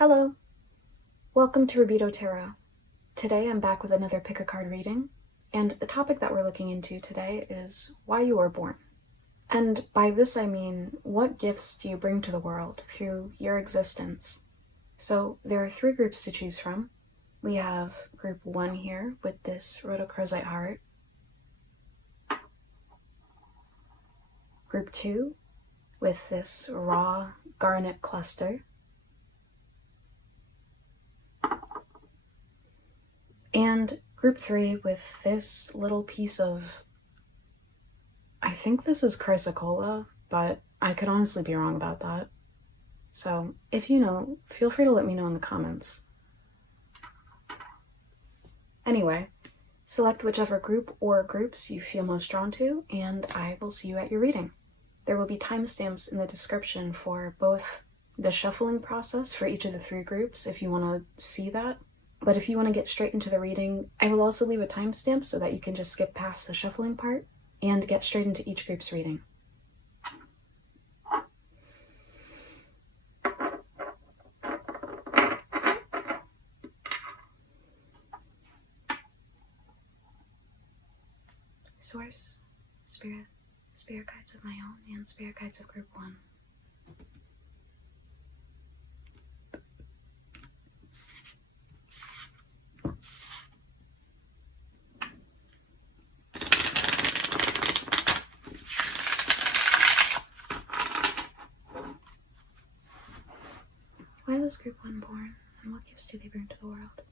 Hello! Welcome to Rubido Tarot. Today I'm back with another pick a card reading, and the topic that we're looking into today is why you were born. And by this I mean, what gifts do you bring to the world through your existence? So there are three groups to choose from. We have group 1 here with this rhodochrosite heart. Group 2 with this raw garnet cluster. And group 3 with this little piece of, I think this is chrysocolla, but I could honestly be wrong about that. So if you know, feel free to let me know in the comments. Anyway, select whichever group or groups you feel most drawn to, and I will see you at your reading. There will be timestamps in the description for both the shuffling process for each of the three groups if you want to see that. But if you want to get straight into the reading, I will also leave a timestamp so that you can just skip past the shuffling part and get straight into each group's reading. Source, Spirit guides of my own, and Spirit guides of group 1. Why was group 1 born, and what gifts do they bring to the world?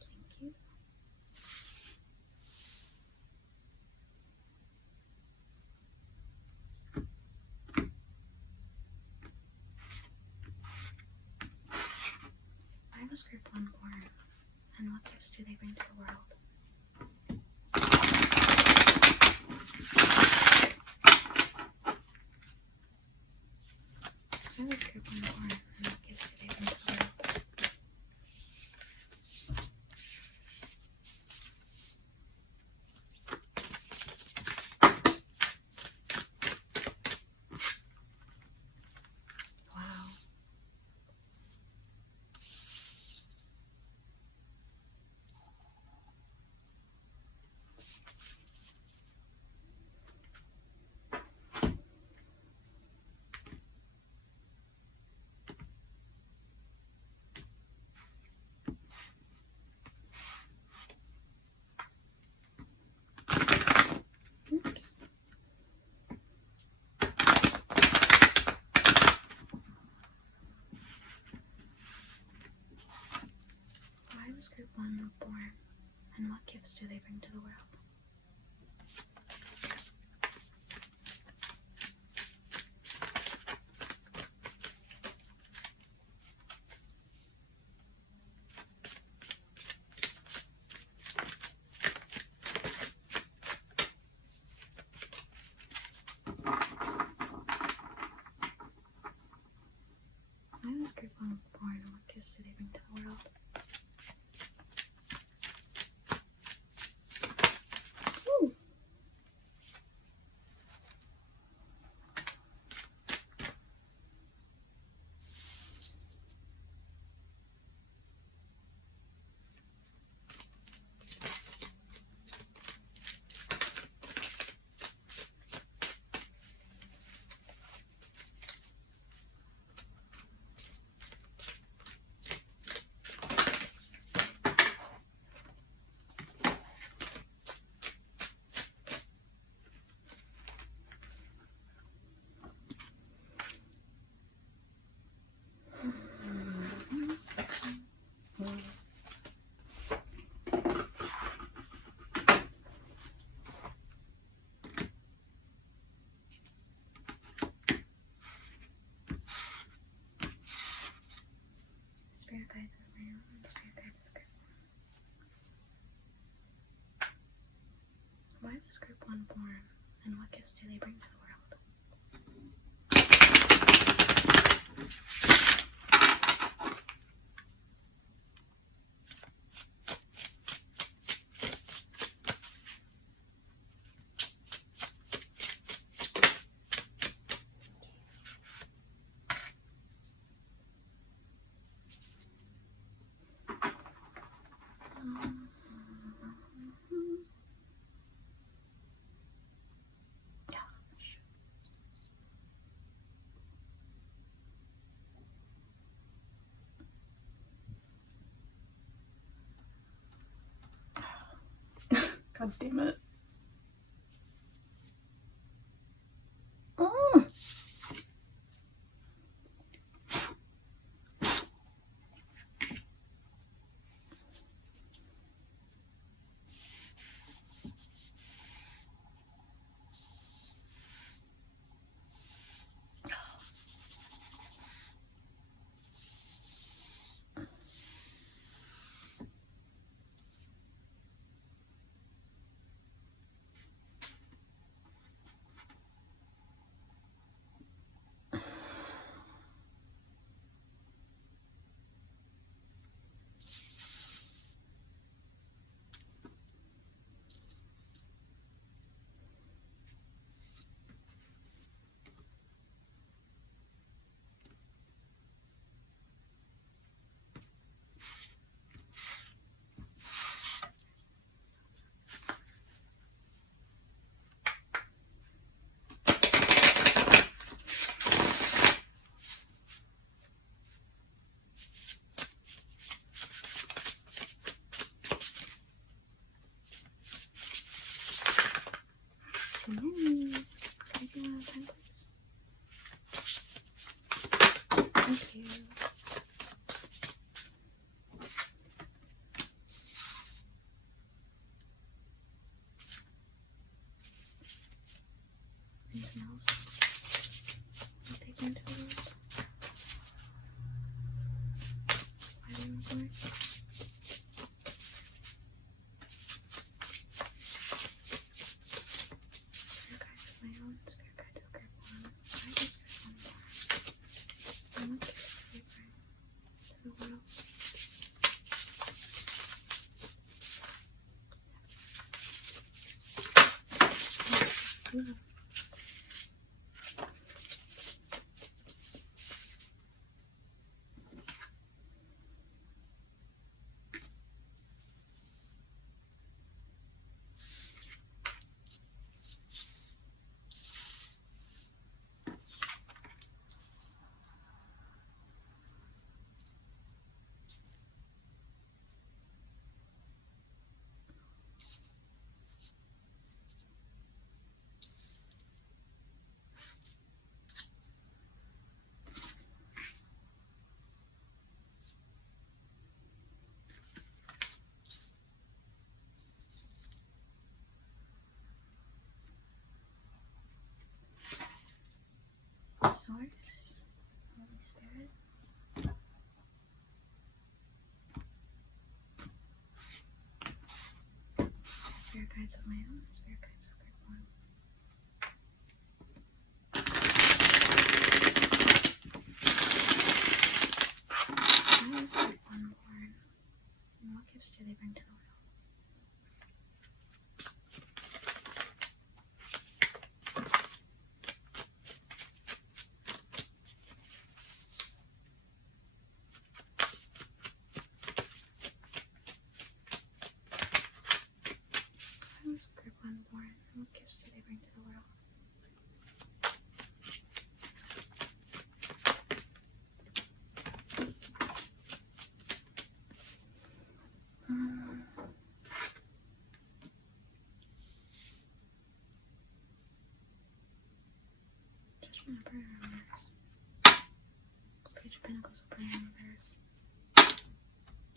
Thank you. Why was group 1 born, and what gifts do they bring to the world? Why was group 1 born, and what gifts do they bring to the world? Wow. Oops. Why was group 1 born, and what gifts do they bring to the world? Why was group 1 born, and what gifts do they bring to the world? Ooh. Spirit guides of my own, and spirit guides of group 1. Why was group 1 born, and what gifts do they bring to the world? God damn it. Oh. Thank you. Anything else that they bring to the world? Why do you want more? Spirit guides of my own, spirit guides of group 1. I just group 1 more. I want to bring to the world. Ooh. Source, Holy Spirit. Spirit guides of my own, spirit guides of group 1. Why is group 1 born? And what gifts do they bring to the world? Why was group 1 born? And what gifts do they bring to the world? Judgment of prayer in reverse. Page of Pentacles of prayer in reverse.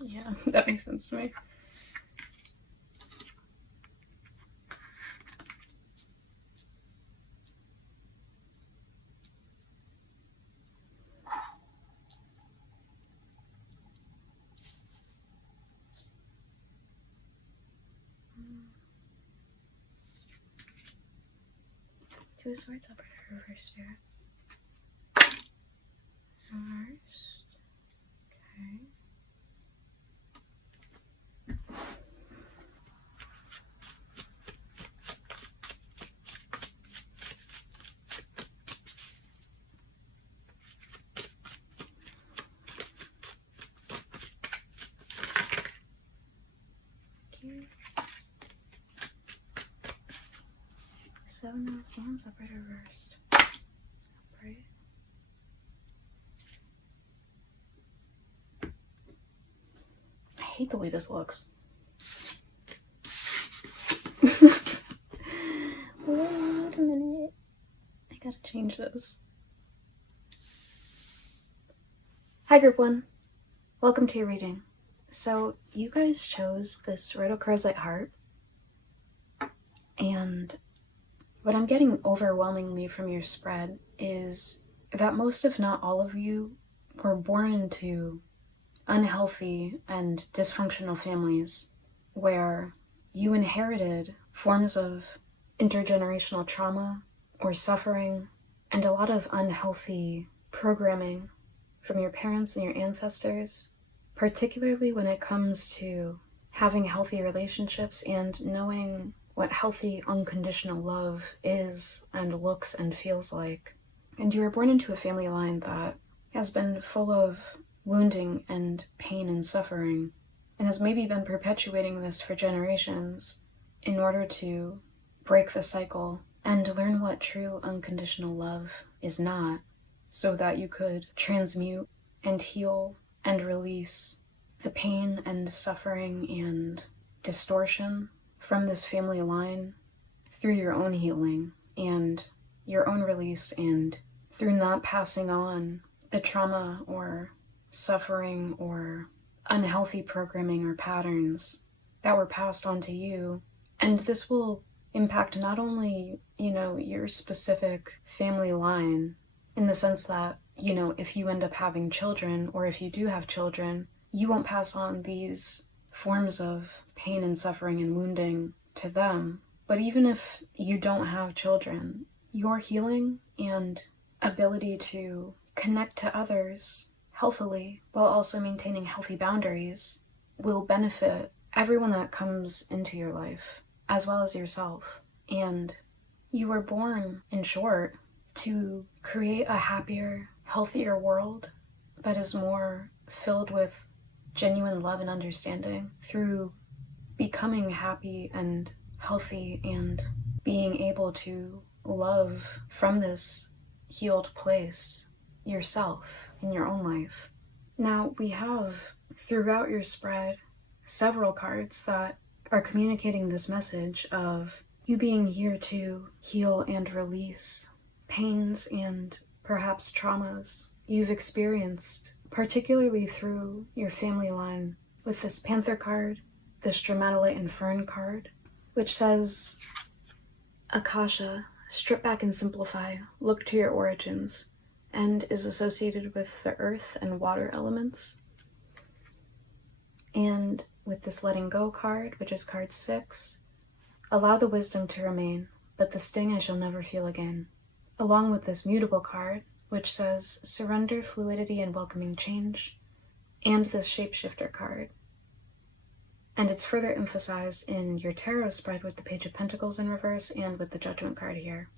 Yeah, that makes sense to me. Two of Swords, Operator, Reverse, Spirit. Reversed. Okay. Here. Seven of Wands, Operator, Reversed. Upright. I hate the way this looks. Wait a minute. I gotta change this. Hi, Group 1. Welcome to your reading. So, you guys chose this Rider-Waite-Smith heart, and what I'm getting overwhelmingly from your spread is that most, if not all of you, were born into unhealthy and dysfunctional families where you inherited forms of intergenerational trauma or suffering and a lot of unhealthy programming from your parents and your ancestors, particularly when it comes to having healthy relationships and knowing what healthy unconditional love is and looks and feels like. And you were born into a family line that has been full of wounding and pain and suffering, and has maybe been perpetuating this for generations in order to break the cycle and learn what true unconditional love is not, so that you could transmute and heal and release the pain and suffering and distortion from this family line through your own healing and your own release, and through not passing on the trauma or suffering or unhealthy programming or patterns that were passed on to you. And this will impact not only, your specific family line, in the sense that, if you end up having children, or if you do have children, you won't pass on these forms of pain and suffering and wounding to them. But even if you don't have children, your healing and ability to connect to others healthily while also maintaining healthy boundaries will benefit everyone that comes into your life, as well as yourself. And you were born, in short, to create a happier, healthier world that is more filled with genuine love and understanding through becoming happy and healthy and being able to love from this healed place yourself in your own life. Now, we have throughout your spread several cards that are communicating this message of you being here to heal and release pains and perhaps traumas you've experienced, particularly through your family line, with this Panther card, this Stromatolite and Fern card, which says, Akasha, strip back and simplify, look to your origins, and is associated with the earth and water elements. And with this Letting Go card, which is card 6, allow the wisdom to remain, but the sting I shall never feel again. Along with this Mutable card, which says surrender, fluidity, and welcoming change, and this Shapeshifter card. And it's further emphasized in your tarot spread with the Page of Pentacles in reverse and with the Judgment card here.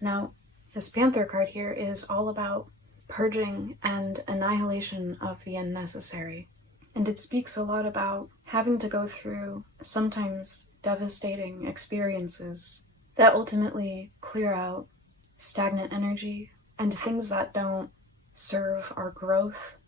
Now, this Panther card here is all about purging and annihilation of the unnecessary. And it speaks a lot about having to go through sometimes devastating experiences that ultimately clear out stagnant energy and things that don't serve our growth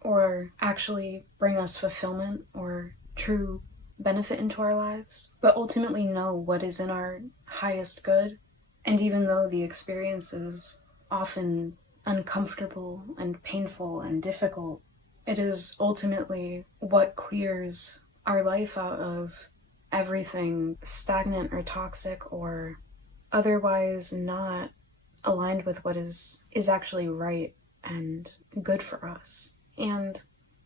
or actually bring us fulfillment or true benefit into our lives, but ultimately know what is in our highest good. And even though the experience is often uncomfortable and painful and difficult, it is ultimately what clears our life out of everything stagnant or toxic or otherwise not aligned with what is actually right and good for us. And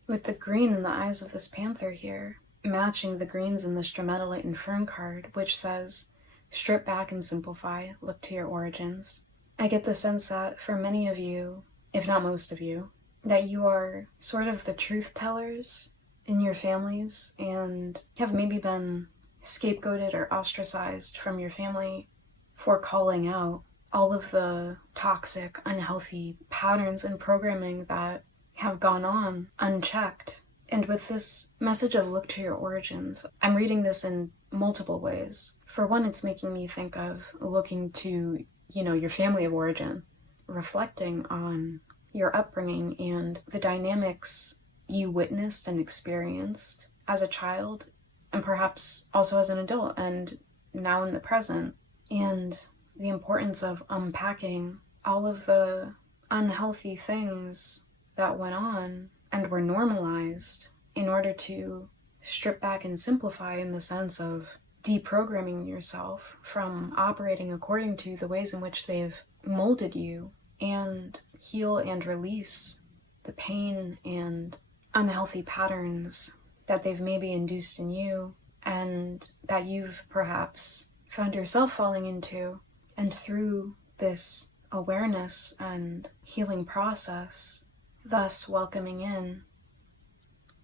with the green in the eyes of this Panther here, matching the greens in the Stromatolite and Fern card, which says, strip back and simplify, look to your origins. I get the sense that for many of you, if not most of you, that you are sort of the truth tellers in your families and have maybe been scapegoated or ostracized from your family for calling out all of the toxic, unhealthy patterns and programming that have gone on unchecked. And with this message of look to your origins, I'm reading this in multiple ways. For one, it's making me think of looking to, your family of origin, reflecting on your upbringing and the dynamics you witnessed and experienced as a child, and perhaps also as an adult and now in the present. And the importance of unpacking all of the unhealthy things that went on and were normalized in order to strip back and simplify, in the sense of deprogramming yourself from operating according to the ways in which they've molded you, and heal and release the pain and unhealthy patterns that they've maybe induced in you and that you've perhaps found yourself falling into. And through this awareness and healing process, thus welcoming in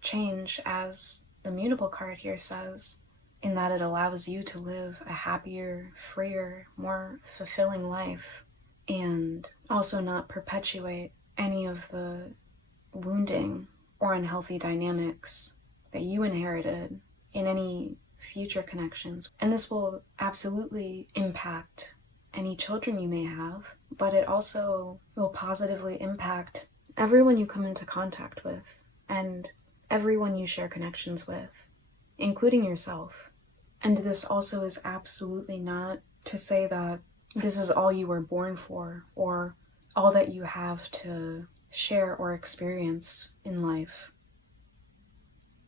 change, as the mutable card here says, in that it allows you to live a happier, freer, more fulfilling life, and also not perpetuate any of the wounding or unhealthy dynamics that you inherited in any future connections. And this will absolutely impact any children you may have, but it also will positively impact everyone you come into contact with and everyone you share connections with, including yourself. And this also is absolutely not to say that this is all you were born for or all that you have to share or experience in life.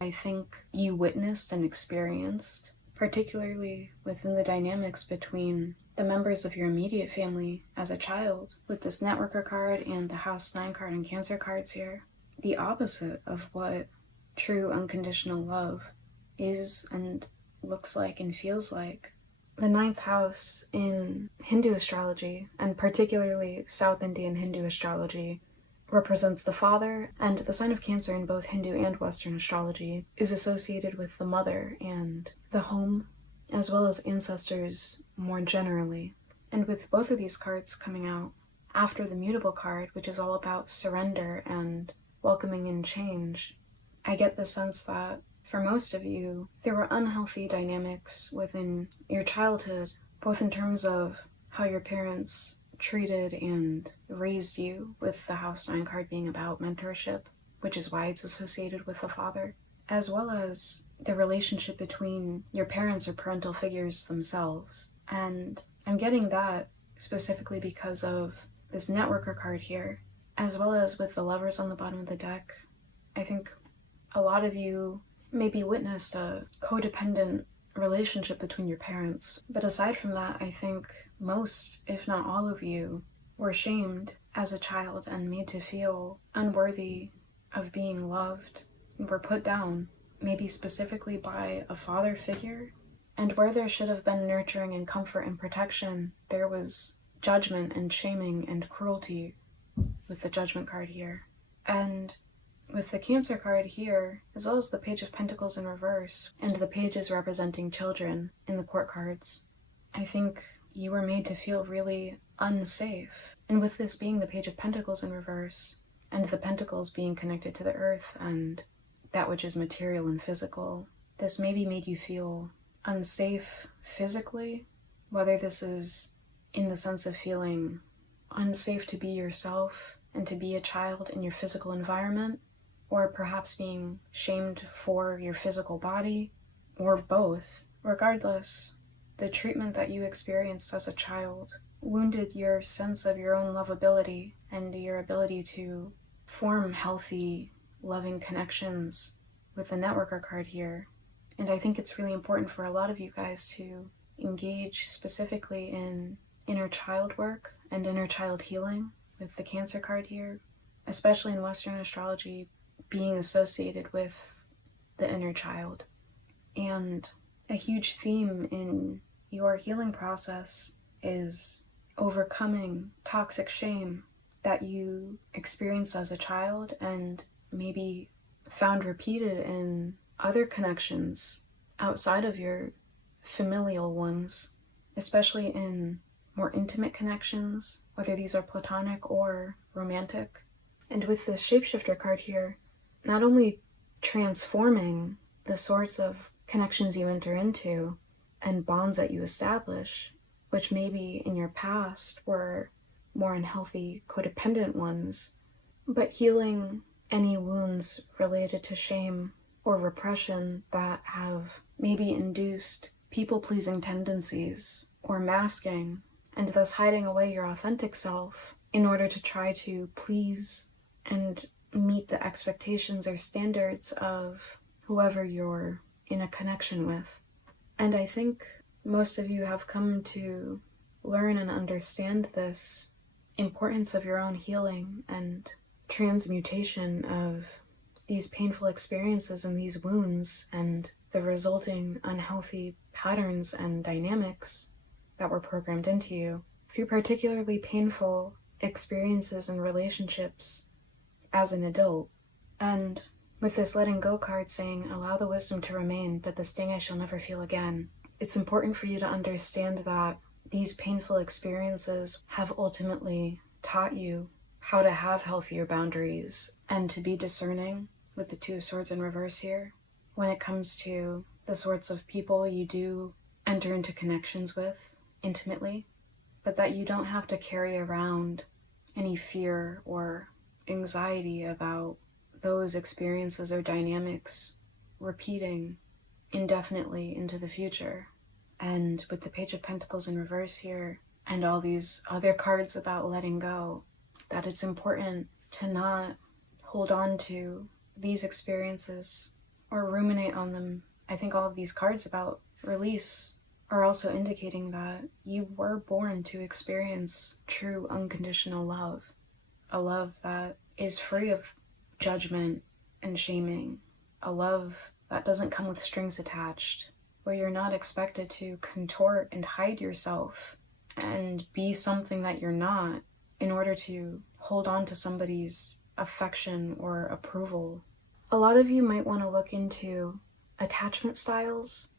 I think you witnessed and experienced, particularly within the dynamics between the members of your immediate family as a child, with this Networker card and the House 9 card and Cancer cards here, the opposite of what true unconditional love is and looks like and feels like. The 9th house in Hindu astrology, and particularly South Indian Hindu astrology, represents the father, and the sign of Cancer in both Hindu and Western astrology is associated with the mother and the home, as well as ancestors more generally. And with both of these cards coming out after the mutable card, which is all about surrender and welcoming in change, I get the sense that for most of you, there were unhealthy dynamics within your childhood, both in terms of how your parents treated and raised you, with the House 9 card being about mentorship, which is why it's associated with the father, as well as the relationship between your parents or parental figures themselves. And I'm getting that specifically because of this Networker card here, as well as with the Lovers on the bottom of the deck. I think a lot of you maybe witnessed a codependent relationship between your parents. But aside from that, I think most, if not all of you, were shamed as a child and made to feel unworthy of being loved, and were put down, maybe specifically by a father figure. And where there should have been nurturing and comfort and protection, there was judgment and shaming and cruelty with the Judgment card here. And with the Cancer card here, as well as the Page of Pentacles in reverse, and the pages representing children in the Court cards, I think you were made to feel really unsafe. And with this being the Page of Pentacles in reverse, and the Pentacles being connected to the earth and that which is material and physical, this maybe made you feel unsafe physically, whether this is in the sense of feeling unsafe to be yourself and to be a child in your physical environment, or perhaps being shamed for your physical body, or both. Regardless, the treatment that you experienced as a child wounded your sense of your own lovability and your ability to form healthy, loving connections with the Networker card here. And I think it's really important for a lot of you guys to engage specifically in inner child work and inner child healing with the Cancer card here, especially in Western astrology, being associated with the inner child. And a huge theme in your healing process is overcoming toxic shame that you experienced as a child and maybe found repeated in other connections outside of your familial ones, especially in more intimate connections, whether these are platonic or romantic. And with the Shapeshifter card here, not only transforming the sorts of connections you enter into and bonds that you establish, which maybe in your past were more unhealthy, codependent ones, but healing any wounds related to shame or repression that have maybe induced people-pleasing tendencies or masking and thus hiding away your authentic self in order to try to please and meet the expectations or standards of whoever you're in a connection with. And I think most of you have come to learn and understand this importance of your own healing and transmutation of these painful experiences and these wounds and the resulting unhealthy patterns and dynamics that were programmed into you through particularly painful experiences and relationships as an adult. And with this letting go card saying, allow the wisdom to remain, but the sting I shall never feel again, it's important for you to understand that these painful experiences have ultimately taught you how to have healthier boundaries and to be discerning with the Two of Swords in reverse here when it comes to the sorts of people you do enter into connections with intimately, but that you don't have to carry around any fear or anxiety about those experiences or dynamics repeating indefinitely into the future. And with the Page of Pentacles in reverse here and all these other cards about letting go, that it's important to not hold on to these experiences or ruminate on them. I think all of these cards about release are also indicating that you were born to experience true unconditional love, a love that is free of judgment and shaming, a love that doesn't come with strings attached, where you're not expected to contort and hide yourself and be something that you're not in order to hold on to somebody's affection or approval. A lot of you might want to look into attachment styles.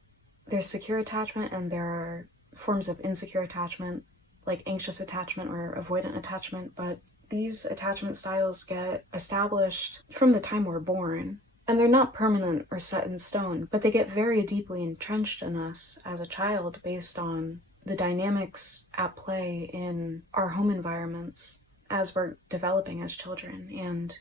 There's secure attachment and there are forms of insecure attachment, like anxious attachment or avoidant attachment, but these attachment styles get established from the time we're born, and they're not permanent or set in stone, but they get very deeply entrenched in us as a child based on the dynamics at play in our home environments as we're developing as children. And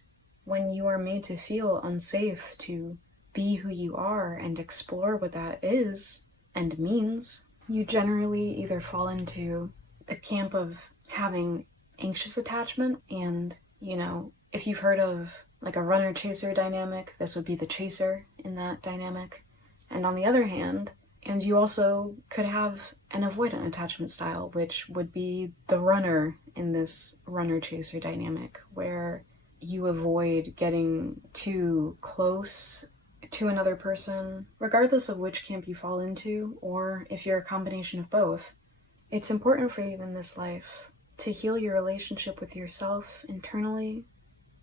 when you are made to feel unsafe to be who you are and explore what that is and means, you generally either fall into the camp of having anxious attachment, and, you know, if you've heard of like a runner-chaser dynamic, this would be the chaser in that dynamic. And on the other hand, and you also could have an avoidant attachment style, which would be the runner in this runner-chaser dynamic, where you avoid getting too close to another person, regardless of which camp you fall into, or if you're a combination of both. It's important for you in this life to heal your relationship with yourself internally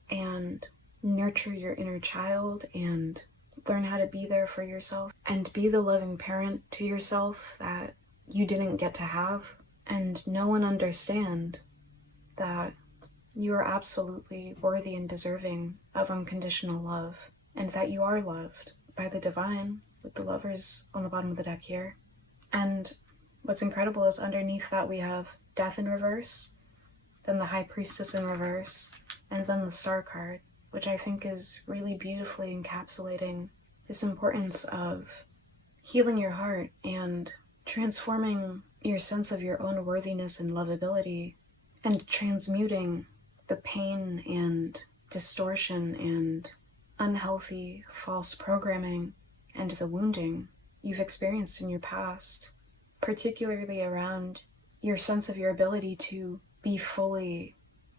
and nurture your inner child and learn how to be there for yourself and be the loving parent to yourself that you didn't get to have, and know and understand that you are absolutely worthy and deserving of unconditional love, and that you are loved by the divine, with the Lovers on the bottom of the deck here. And what's incredible is underneath that we have Death in reverse, then the High Priestess in reverse, and then the Star card, which I think is really beautifully encapsulating this importance of healing your heart and transforming your sense of your own worthiness and lovability, and transmuting the pain and distortion and unhealthy false programming and the wounding you've experienced in your past, particularly around your sense of your ability to be fully,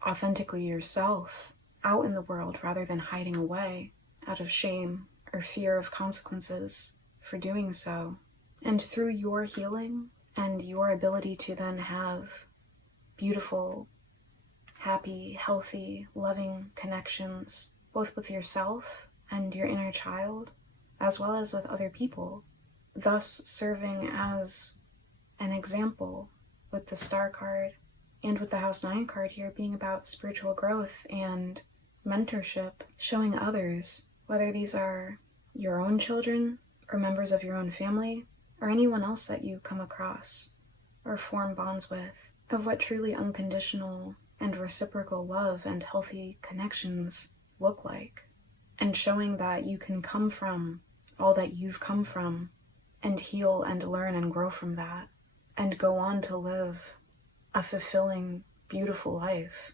authentically yourself out in the world rather than hiding away out of shame or fear of consequences for doing so. And through your healing and your ability to then have beautiful, happy, healthy, loving connections, both with yourself and your inner child, as well as with other people, thus serving as an example with the Star card and with the House 9 card here being about spiritual growth and mentorship, showing others, whether these are your own children or members of your own family or anyone else that you come across or form bonds with, of what truly unconditional and reciprocal love and healthy connections look like, and showing that you can come from all that you've come from and heal and learn and grow from that, and go on to live a fulfilling, beautiful life.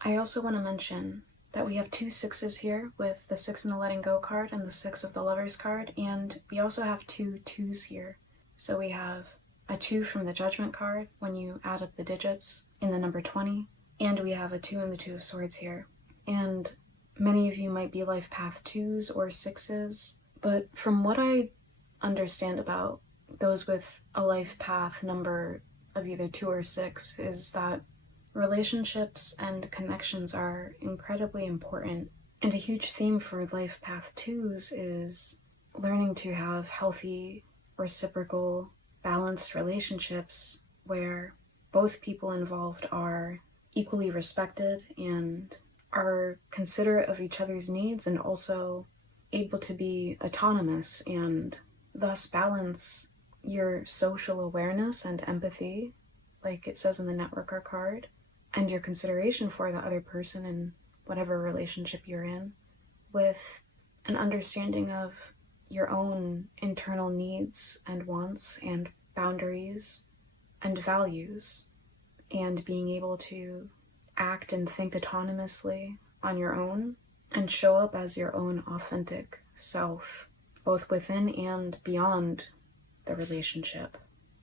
I also want to mention that we have 2 6s here with the 6 in the Letting Go card and the 6 of the Lovers card, and we also have 2 2s here. So we have a 2 from the Judgment card when you add up the digits in the number 20, and we have a 2 in the 2 of Swords here. And many of you might be life path 2s or 6s, but from what I understand about those with a life path number of either 2 or 6 is that relationships and connections are incredibly important. And a huge theme for life path 2s is learning to have healthy, reciprocal, balanced relationships where both people involved are equally respected and are considerate of each other's needs and also able to be autonomous and thus balance your social awareness and empathy, like it says in the Networker card, and your consideration for the other person in whatever relationship you're in, with an understanding of your own internal needs and wants and boundaries and values, and being able to act and think autonomously on your own and show up as your own authentic self, both within and beyond the relationship.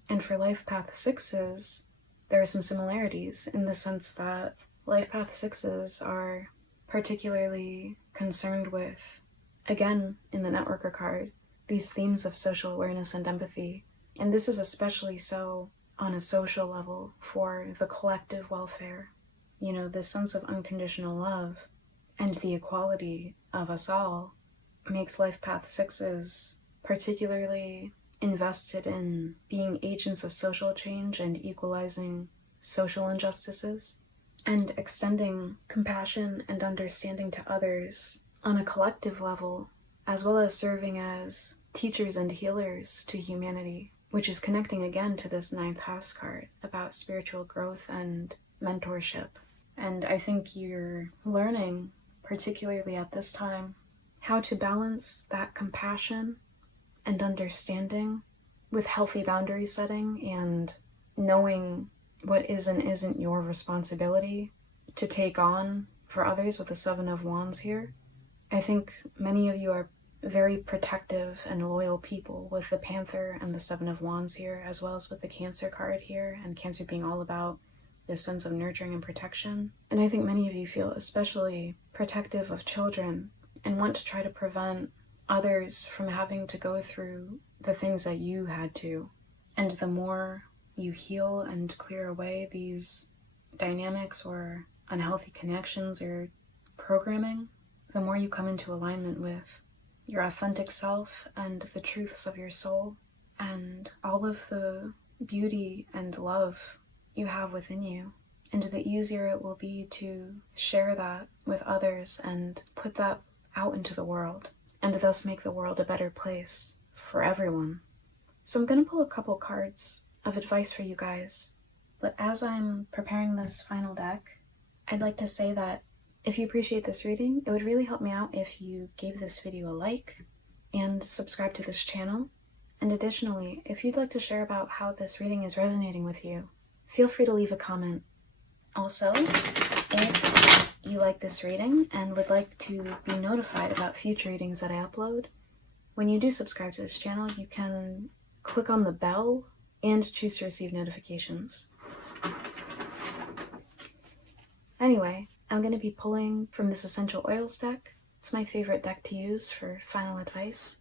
And for life path 6s, there are some similarities in the sense that life path 6s are particularly concerned with, again, in the Networker card, these themes of social awareness and empathy. And this is especially so on a social level for the collective welfare. You know, this sense of unconditional love and the equality of us all makes life path 6s particularly invested in being agents of social change and equalizing social injustices, and extending compassion and understanding to others on a collective level, as well as serving as teachers and healers to humanity, which is connecting again to this 9th house card about spiritual growth and mentorship. And I think you're learning, particularly at this time, how to balance that compassion and understanding with healthy boundary setting and knowing what is and isn't your responsibility to take on for others with the 7 of Wands here. I think many of you are very protective and loyal people with the Panther and the 7 of Wands here, as well as with the Cancer card here, and Cancer being all about this sense of nurturing and protection. And I think many of you feel especially protective of children and want to try to prevent others from having to go through the things that you had to. And the more you heal and clear away these dynamics or unhealthy connections or programming, the more you come into alignment with your authentic self and the truths of your soul and all of the beauty and love you have within you. And the easier it will be to share that with others and put that out into the world, and thus make the world a better place for everyone. So I'm going to pull a couple cards of advice for you guys, but as I'm preparing this final deck, I'd like to say that if you appreciate this reading, it would really help me out if you gave this video a like and subscribe to this channel. And additionally, if you'd like to share about how this reading is resonating with you, feel free to leave a comment. Also, if you like this reading and would like to be notified about future readings that I upload, when you do subscribe to this channel, you can click on the bell and choose to receive notifications. Anyway, I'm going to be pulling from this Essential Oils deck. It's my favorite deck to use for final advice.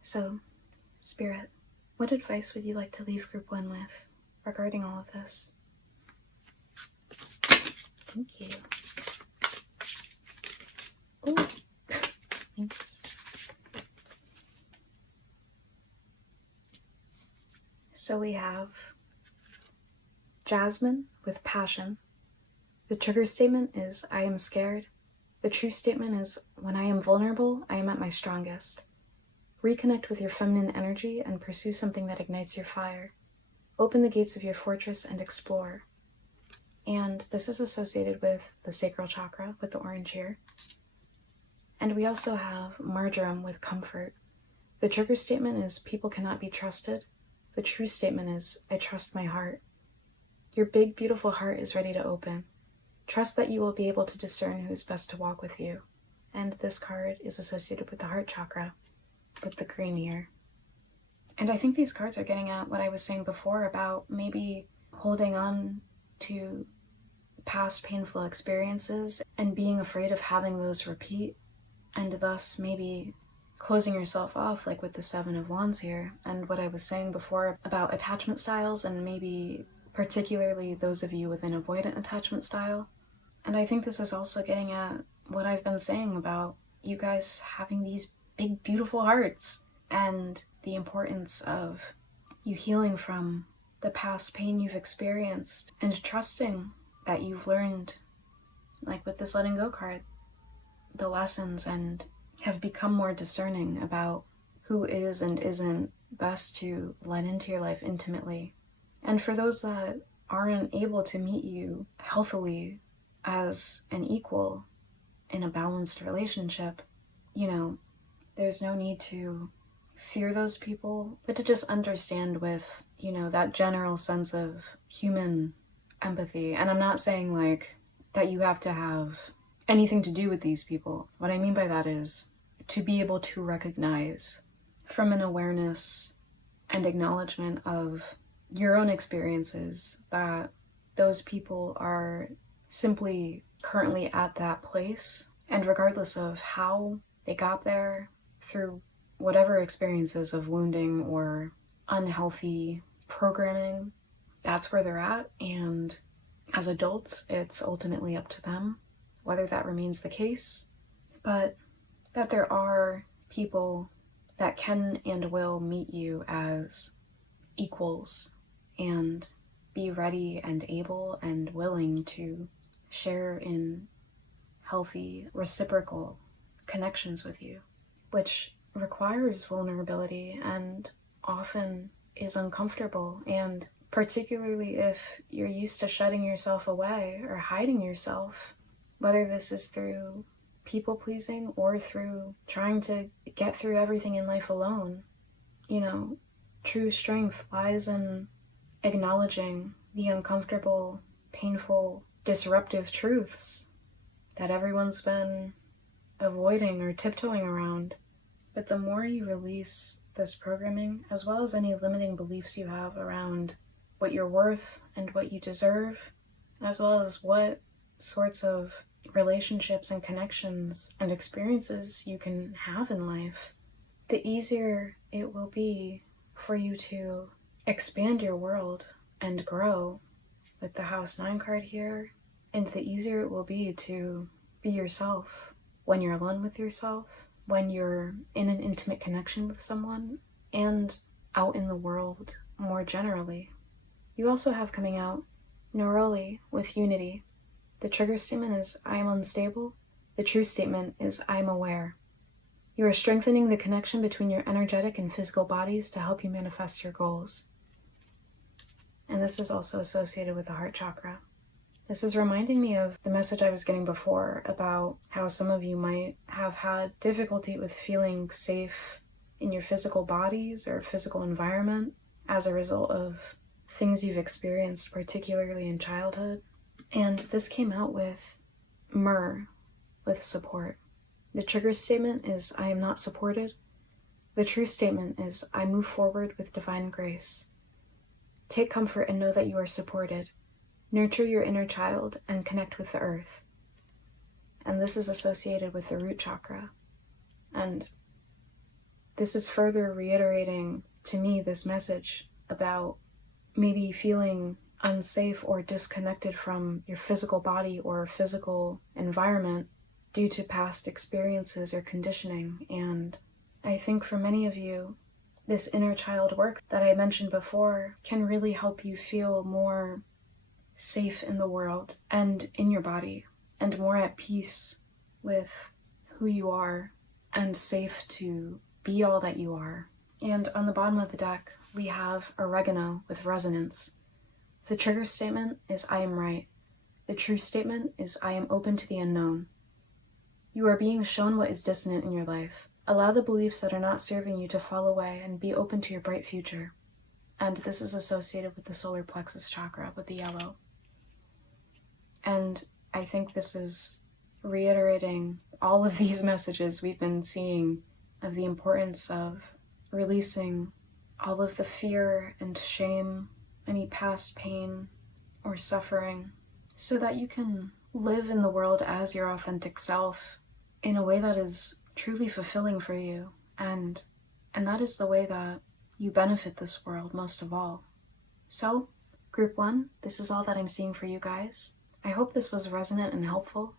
So, Spirit, what advice would you like to leave Group 1 with regarding all of this? Thank you. Ooh. Thanks. So we have Jasmine with passion. The trigger statement is, I am scared. The true statement is, when I am vulnerable, I am at my strongest. Reconnect with your feminine energy and pursue something that ignites your fire. Open the gates of your fortress and explore. And this is associated with the sacral chakra, with the orange here. And we also have Marjoram with comfort. The trigger statement is, people cannot be trusted. The true statement is, I trust my heart. Your big, beautiful heart is ready to open. Trust that you will be able to discern who's best to walk with you. And this card is associated with the heart chakra, with the green here. And I think these cards are getting at what I was saying before about maybe holding on to past painful experiences and being afraid of having those repeat, and thus maybe closing yourself off, like with the Seven of Wands here, and what I was saying before about attachment styles, and maybe particularly those of you with an avoidant attachment style. And I think this is also getting at what I've been saying about you guys having these big, beautiful hearts, and the importance of you healing from the past pain you've experienced and trusting that you've learned, like with this letting go card, the lessons, and have become more discerning about who is and isn't best to let into your life intimately. And for those that aren't able to meet you healthily as an equal in a balanced relationship, there's no need to fear those people, but to just understand with, that general sense of human empathy. And I'm not saying like that you have to have anything to do with these people. What I mean by that is to be able to recognize from an awareness and acknowledgement of your own experiences that those people are simply currently at that place, and regardless of how they got there, through whatever experiences of wounding or unhealthy programming, that's where they're at. And as adults, it's ultimately up to them whether that remains the case, but that there are people that can and will meet you as equals and be ready and able and willing to share in healthy, reciprocal connections with you, which requires vulnerability and often is uncomfortable. And particularly if you're used to shutting yourself away or hiding yourself, whether this is through people-pleasing or through trying to get through everything in life alone, true strength lies in acknowledging the uncomfortable, painful, disruptive truths that everyone's been avoiding or tiptoeing around. But the more you release this programming, as well as any limiting beliefs you have around what you're worth and what you deserve, as well as what sorts of relationships and connections and experiences you can have in life, the easier it will be for you to expand your world and grow with the House 9 card here, and the easier it will be to be yourself when you're alone with yourself, when you're in an intimate connection with someone, and out in the world more generally. You also have coming out Neroli with Unity. The trigger statement is I am unstable. The true statement is I am aware. You are strengthening the connection between your energetic and physical bodies to help you manifest your goals. And this is also associated with the heart chakra. This is reminding me of the message I was getting before about how some of you might have had difficulty with feeling safe in your physical bodies or physical environment as a result of things you've experienced, particularly in childhood. And this came out with myrrh, with support. The trigger statement is I am not supported. The true statement is I move forward with divine grace. Take comfort and know that you are supported. Nurture your inner child and connect with the earth. And this is associated with the root chakra. And this is further reiterating to me this message about maybe feeling unsafe or disconnected from your physical body or physical environment due to past experiences or conditioning. And I think for many of you, this inner child work that I mentioned before can really help you feel more safe in the world and in your body, and more at peace with who you are and safe to be all that you are. And on the bottom of the deck, we have oregano with resonance. The trigger statement is I am right. The true statement is I am open to the unknown. You are being shown what is dissonant in your life. Allow the beliefs that are not serving you to fall away and be open to your bright future. And this is associated with the solar plexus chakra, with the yellow. And I think this is reiterating all of these messages we've been seeing of the importance of releasing all of the fear and shame, any past pain or suffering, so that you can live in the world as your authentic self in a way that is truly fulfilling for you. And that is the way that you benefit this world most of all. So, Group 1, this is all that I'm seeing for you guys. I hope this was resonant and helpful.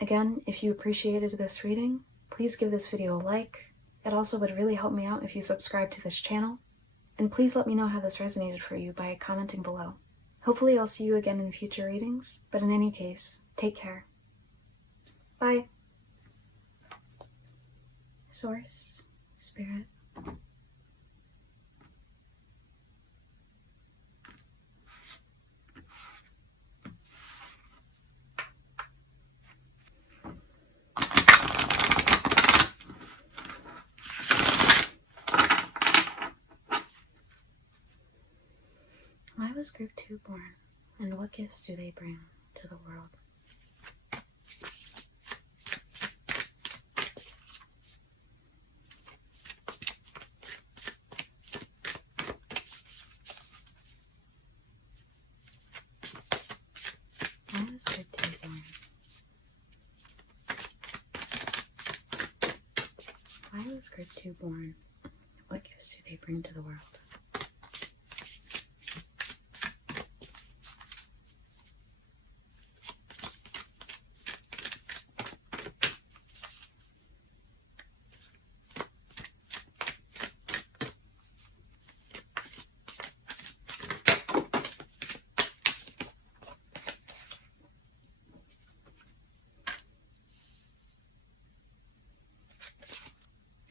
Again, if you appreciated this reading, please give this video a like. It also would really help me out if you subscribe to this channel. And please let me know how this resonated for you by commenting below. Hopefully I'll see you again in future readings, but in any case, take care. Bye. Source, Spirit. Why was Group 2 born, and what gifts do they bring to the world? Why was Group 2 born? Why was Group 2 born? What gifts do they bring to the world?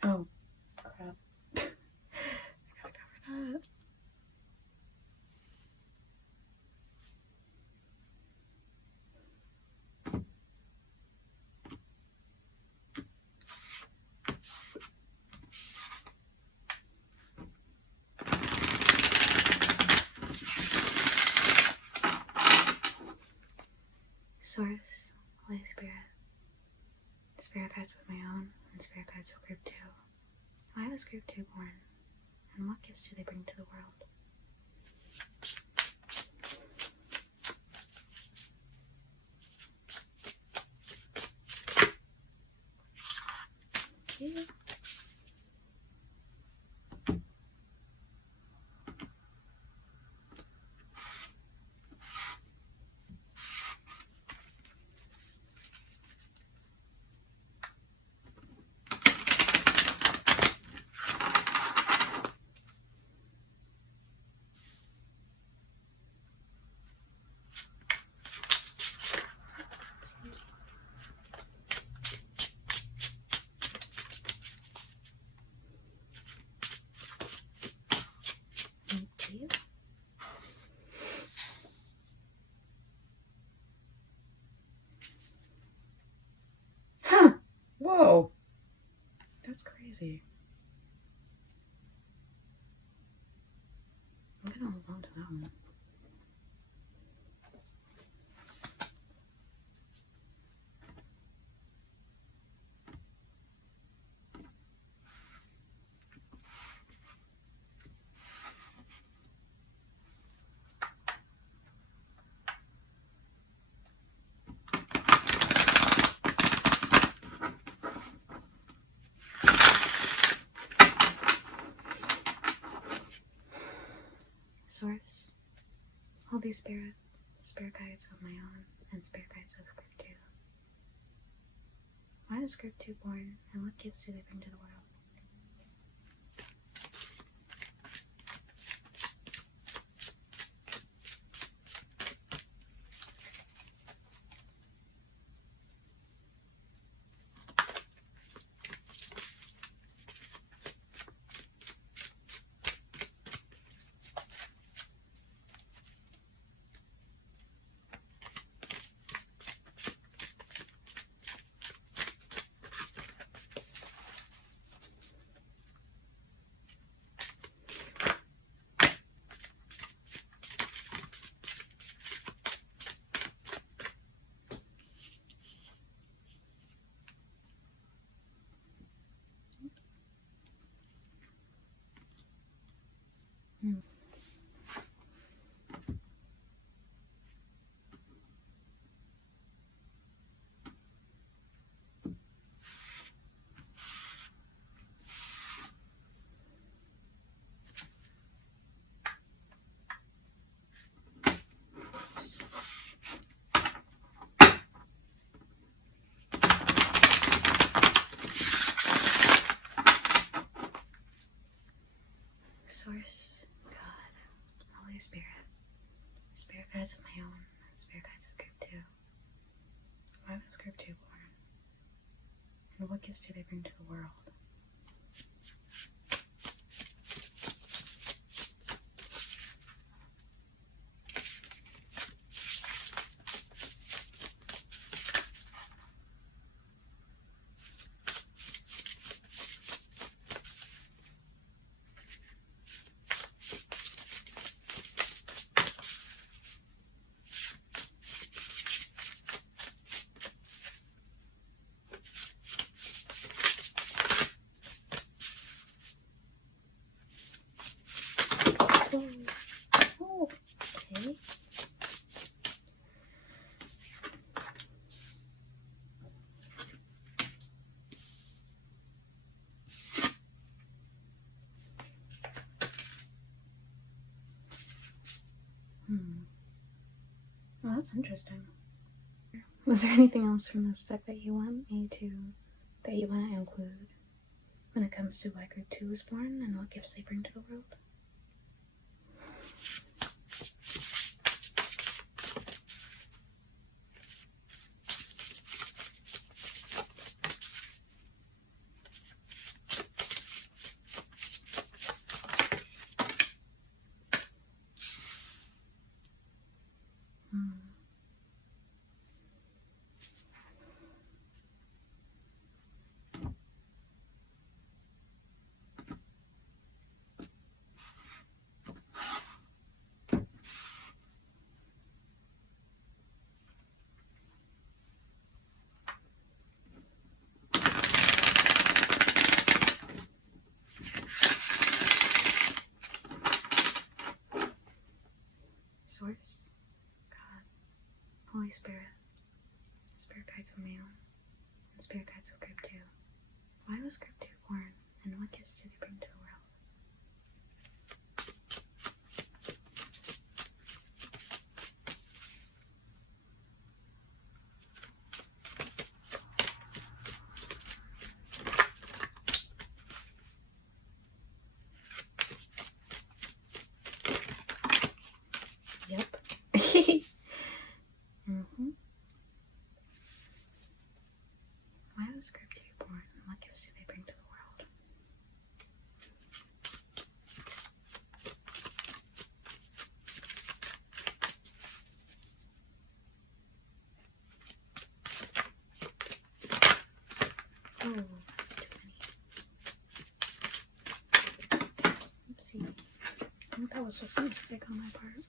Oh, crap. I gotta cover that. Source, Holy Spirit, Spirit guides of my own, and Spirit guides of Group 2. Why was Group 2 born, and what gifts do they bring to the world? Yeah. Whoa, that's crazy. I'm gonna hold on to that one. Source, Holy Spirit, Spirit guides of my own, and Spirit guides of Group 2. Why is Group 2 born, and what gifts do they bring to the world? is group 2 born? And what gifts do they bring to the world? Oh, okay. Well, that's interesting. Was there anything else from this deck that you want to include when it comes to why group 2 was born and what gifts they bring to the world? Source, God, Holy Spirit, Spirit Guides of Male, and Spirit Guides of Group 2. Why was Group 2 born, and what gifts do they bring to the world? Yep. Why was Group 2 born, and what gifts do they bring to the world? Oh, that's too many. Oopsie. I think that was just a mistake on my part.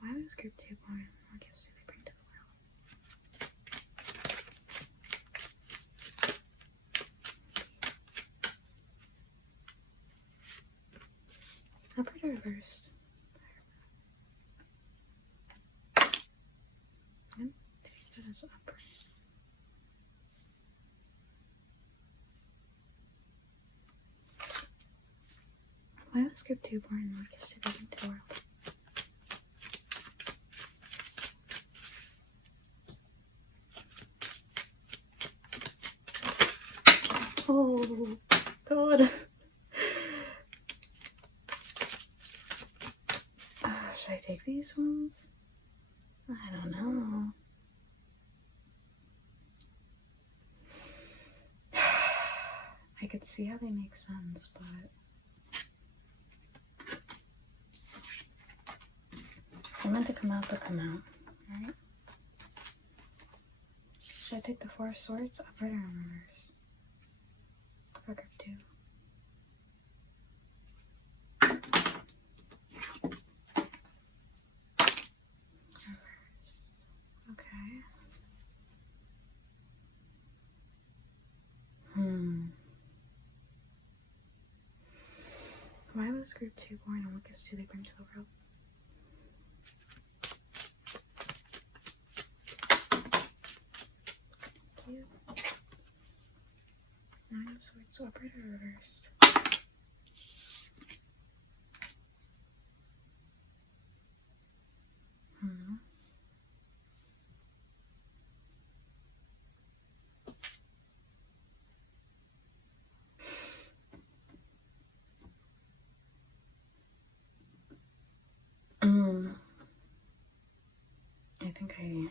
Why was Group 2 born? What gifts do they bring to the world? Upward or reversed? I'm taking that as upward. Why was Group 2 born? What gifts do they bring to the world? Oh, God. Should I take these ones? I don't know. I could see how they make sense, but if they're meant to come out, they'll come out, right? Should I take the Four of Swords, upward or in reverse? For Group 2. Reverse. Okay. Why was Group 2 born, and what gifts do they bring to the world? Thank you. Nine of Swords, upward or reversed? Okay.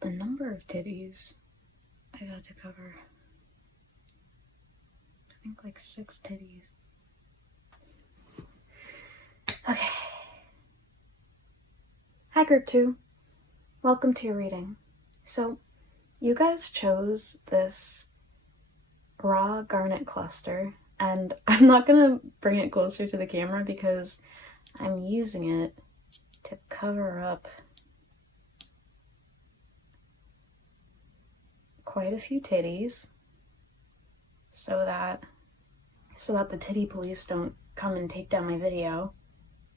The number of titties I've had to cover. I think like 6 titties. Okay. Hi, Group 2. Welcome to your reading. So, you guys chose this raw garnet cluster, and I'm not gonna bring it closer to the camera because I'm using it to cover up quite a few titties so that the titty police don't come and take down my video,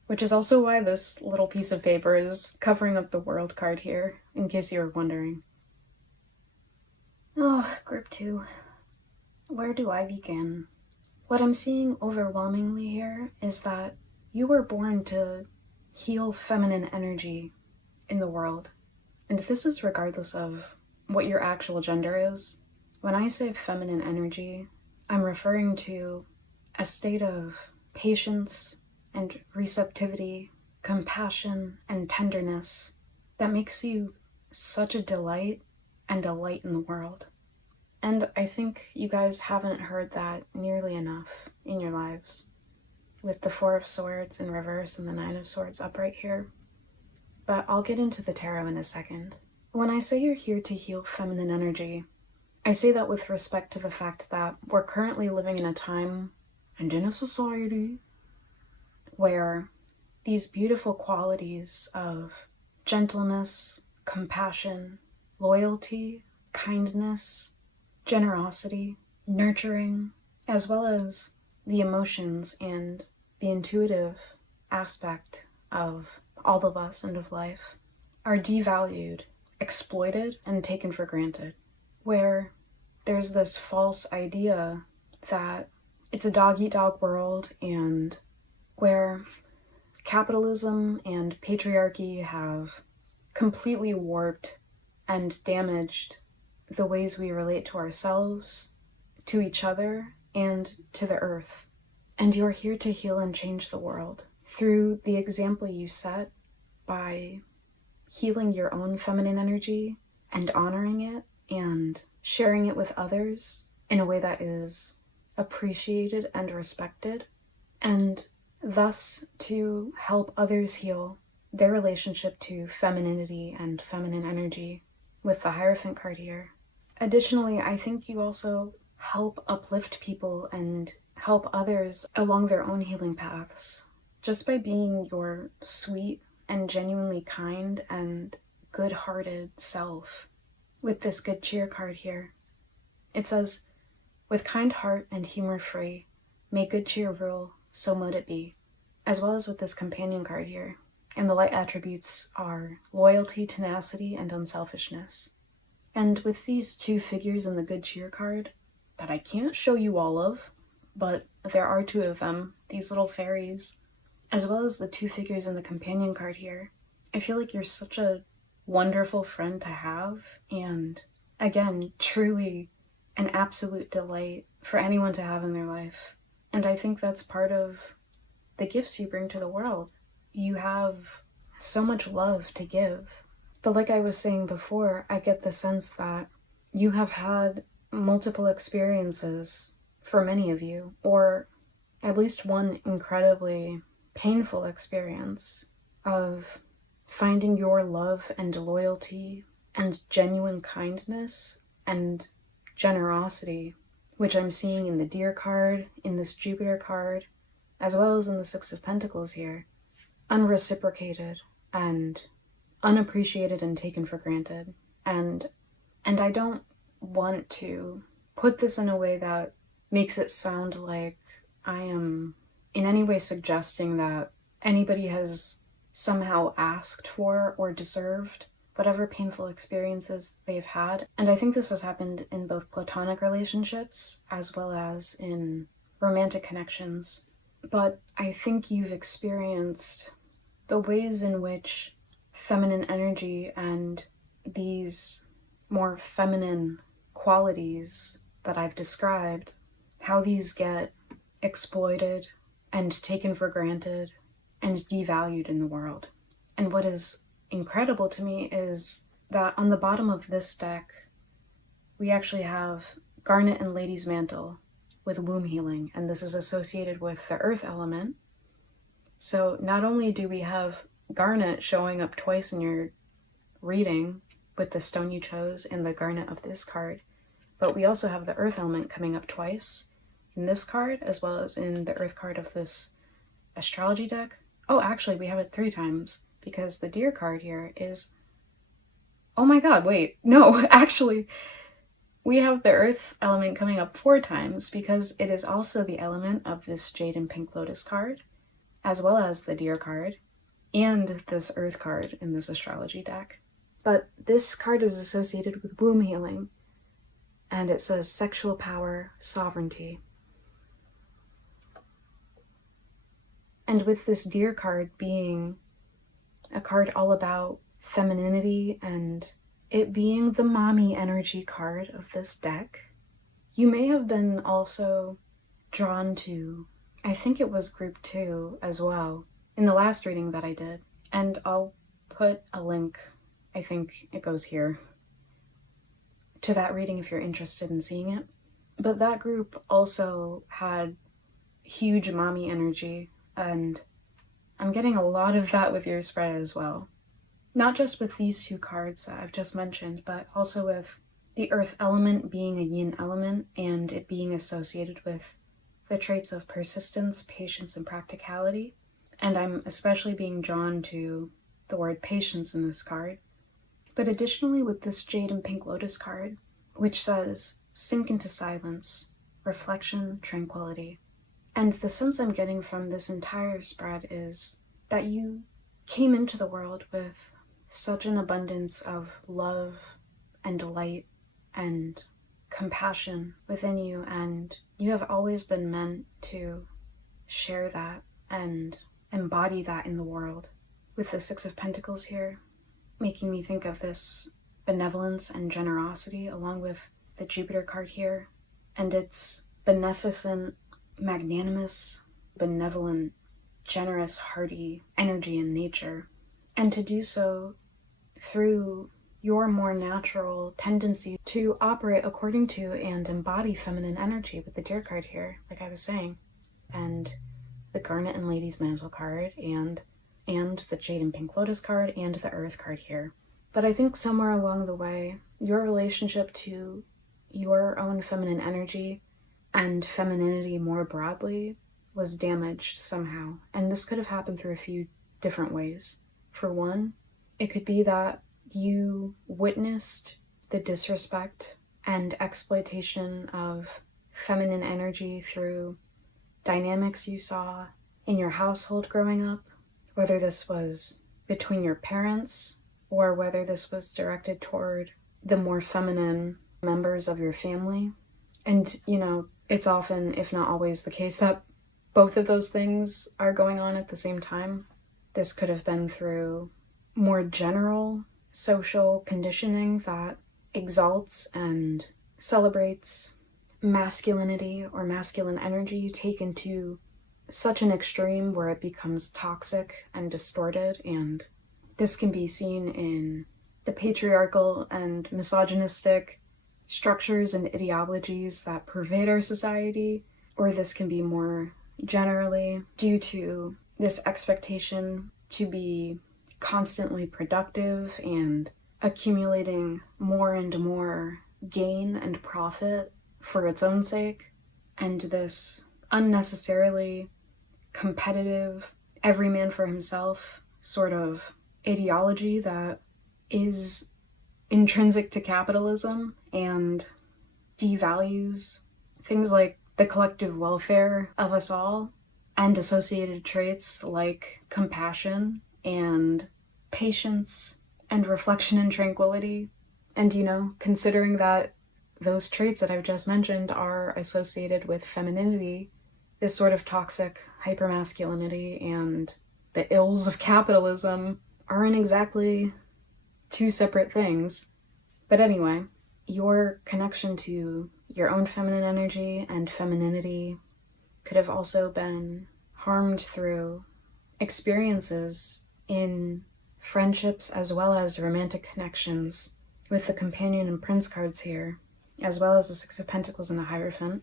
which is also why this little piece of paper is covering up the world card here, in case you were wondering. Oh, Group 2. Where do I begin? What I'm seeing overwhelmingly here is that you were born to heal feminine energy in the world. And this is regardless of what your actual gender is. When I say feminine energy, I'm referring to a state of patience and receptivity, compassion and tenderness that makes you such a delight and a light in the world. And I think you guys haven't heard that nearly enough in your lives, with the 4 of Swords in reverse and the 9 of Swords upright here. But I'll get into the tarot in a second. When I say you're here to heal feminine energy, I say that with respect to the fact that we're currently living in a time and in a society where these beautiful qualities of gentleness, compassion, loyalty, kindness, generosity, nurturing, as well as the emotions and the intuitive aspect of all of us and of life, are devalued, exploited, and taken for granted. Where there's this false idea that it's a dog-eat-dog world, and where capitalism and patriarchy have completely warped and damaged the ways we relate to ourselves, to each other, and to the earth. And you're here to heal and change the world through the example you set by healing your own feminine energy and honoring it and sharing it with others in a way that is appreciated and respected, and thus to help others heal their relationship to femininity and feminine energy with the Hierophant card here. Additionally, I think you also help uplift people and help others along their own healing paths just by being your sweet and genuinely kind and good-hearted self. With this Good Cheer card here, it says, "With kind heart and humor free, may good cheer rule, so mote it be." As well as with this Companion card here. And the light attributes are loyalty, tenacity, and unselfishness. And with these 2 figures in the Good Cheer card, that I can't show you all of, but there are 2 of them, these little fairies, as well as the 2 figures in the Companion card here, I feel like you're such a wonderful friend to have, and again, truly an absolute delight for anyone to have in their life. And I think that's part of the gifts you bring to the world. You have so much love to give. But like I was saying before, I get the sense that you have had multiple experiences for many of you, or at least one incredibly painful experience of finding your love and loyalty and genuine kindness and generosity, which I'm seeing in the Deer card, in this Jupiter card, as well as in the 6 of Pentacles here, unreciprocated and unappreciated and taken for granted. And I don't want to put this in a way that makes it sound like I am in any way suggesting that anybody has somehow asked for or deserved whatever painful experiences they've had. And I think this has happened in both platonic relationships as well as in romantic connections. But I think you've experienced the ways in which feminine energy and these more feminine qualities that I've described how these get exploited and taken for granted and devalued in the world. And what is incredible to me is that on the bottom of this deck, we actually have Garnet and Lady's Mantle with womb healing, and this is associated with the earth element. So not only do we have Garnet showing up twice in your reading with the stone you chose and the Garnet of this card, but we also have the earth element coming up twice in this card as well as in the earth card of this astrology deck. Oh, actually, we have it 3 times because the deer card here is... Oh my god, wait. No, actually, we have the earth element coming up 4 times because it is also the element of this Jade and Pink Lotus card, as well as the deer card, and this earth card in this astrology deck. But this card is associated with womb healing, and it says sexual power, sovereignty. And with this deer card being a card all about femininity and it being the mommy energy card of this deck, you may have been also drawn to, I think it was group 2 as well, in the last reading that I did. And I'll put a link, I think it goes here, to that reading if you're interested in seeing it. But that group also had huge mommy energy, and I'm getting a lot of that with your spread as well. Not just with these 2 cards that I've just mentioned, but also with the earth element being a yin element and it being associated with the traits of persistence, patience, and practicality. And I'm especially being drawn to the word patience in this card. But additionally with this Jade and Pink Lotus card, which says sink into silence, reflection, tranquility. And the sense I'm getting from this entire spread is that you came into the world with such an abundance of love and light and compassion within you, and you have always been meant to share that and embody that in the world. With the 6 of Pentacles here, making me think of this benevolence and generosity along with the Jupiter card here, and its beneficent, magnanimous, benevolent, generous, hearty energy in nature, and to do so through your more natural tendency to operate according to and embody feminine energy with the deer card here, like I was saying, and the Garnet and Lady's Mantle card, and the Jade and Pink Lotus card, and the Earth card here. But I think somewhere along the way, your relationship to your own feminine energy and femininity more broadly was damaged somehow. And this could have happened through a few different ways. For one, it could be that you witnessed the disrespect and exploitation of feminine energy through dynamics you saw in your household growing up, whether this was between your parents or whether this was directed toward the more feminine members of your family. And, you know, it's often, if not always, the case that both of those things are going on at the same time. This could have been through more general social conditioning that exalts and celebrates masculinity or masculine energy taken to such an extreme where it becomes toxic and distorted, and this can be seen in the patriarchal and misogynistic structures and ideologies that pervade our society, or this can be more generally due to this expectation to be constantly productive and accumulating more and more gain and profit for its own sake, and this unnecessarily competitive, every man for himself sort of ideology that is intrinsic to capitalism and devalues things like the collective welfare of us all and associated traits like compassion and patience and reflection and tranquility. And, you know, considering that those traits that I've just mentioned are associated with femininity, this sort of toxic hypermasculinity and the ills of capitalism aren't exactly 2 separate things. But anyway, your connection to your own feminine energy and femininity could have also been harmed through experiences in friendships as well as romantic connections with the Companion and Prince cards here, as well as the Six of Pentacles and the Hierophant,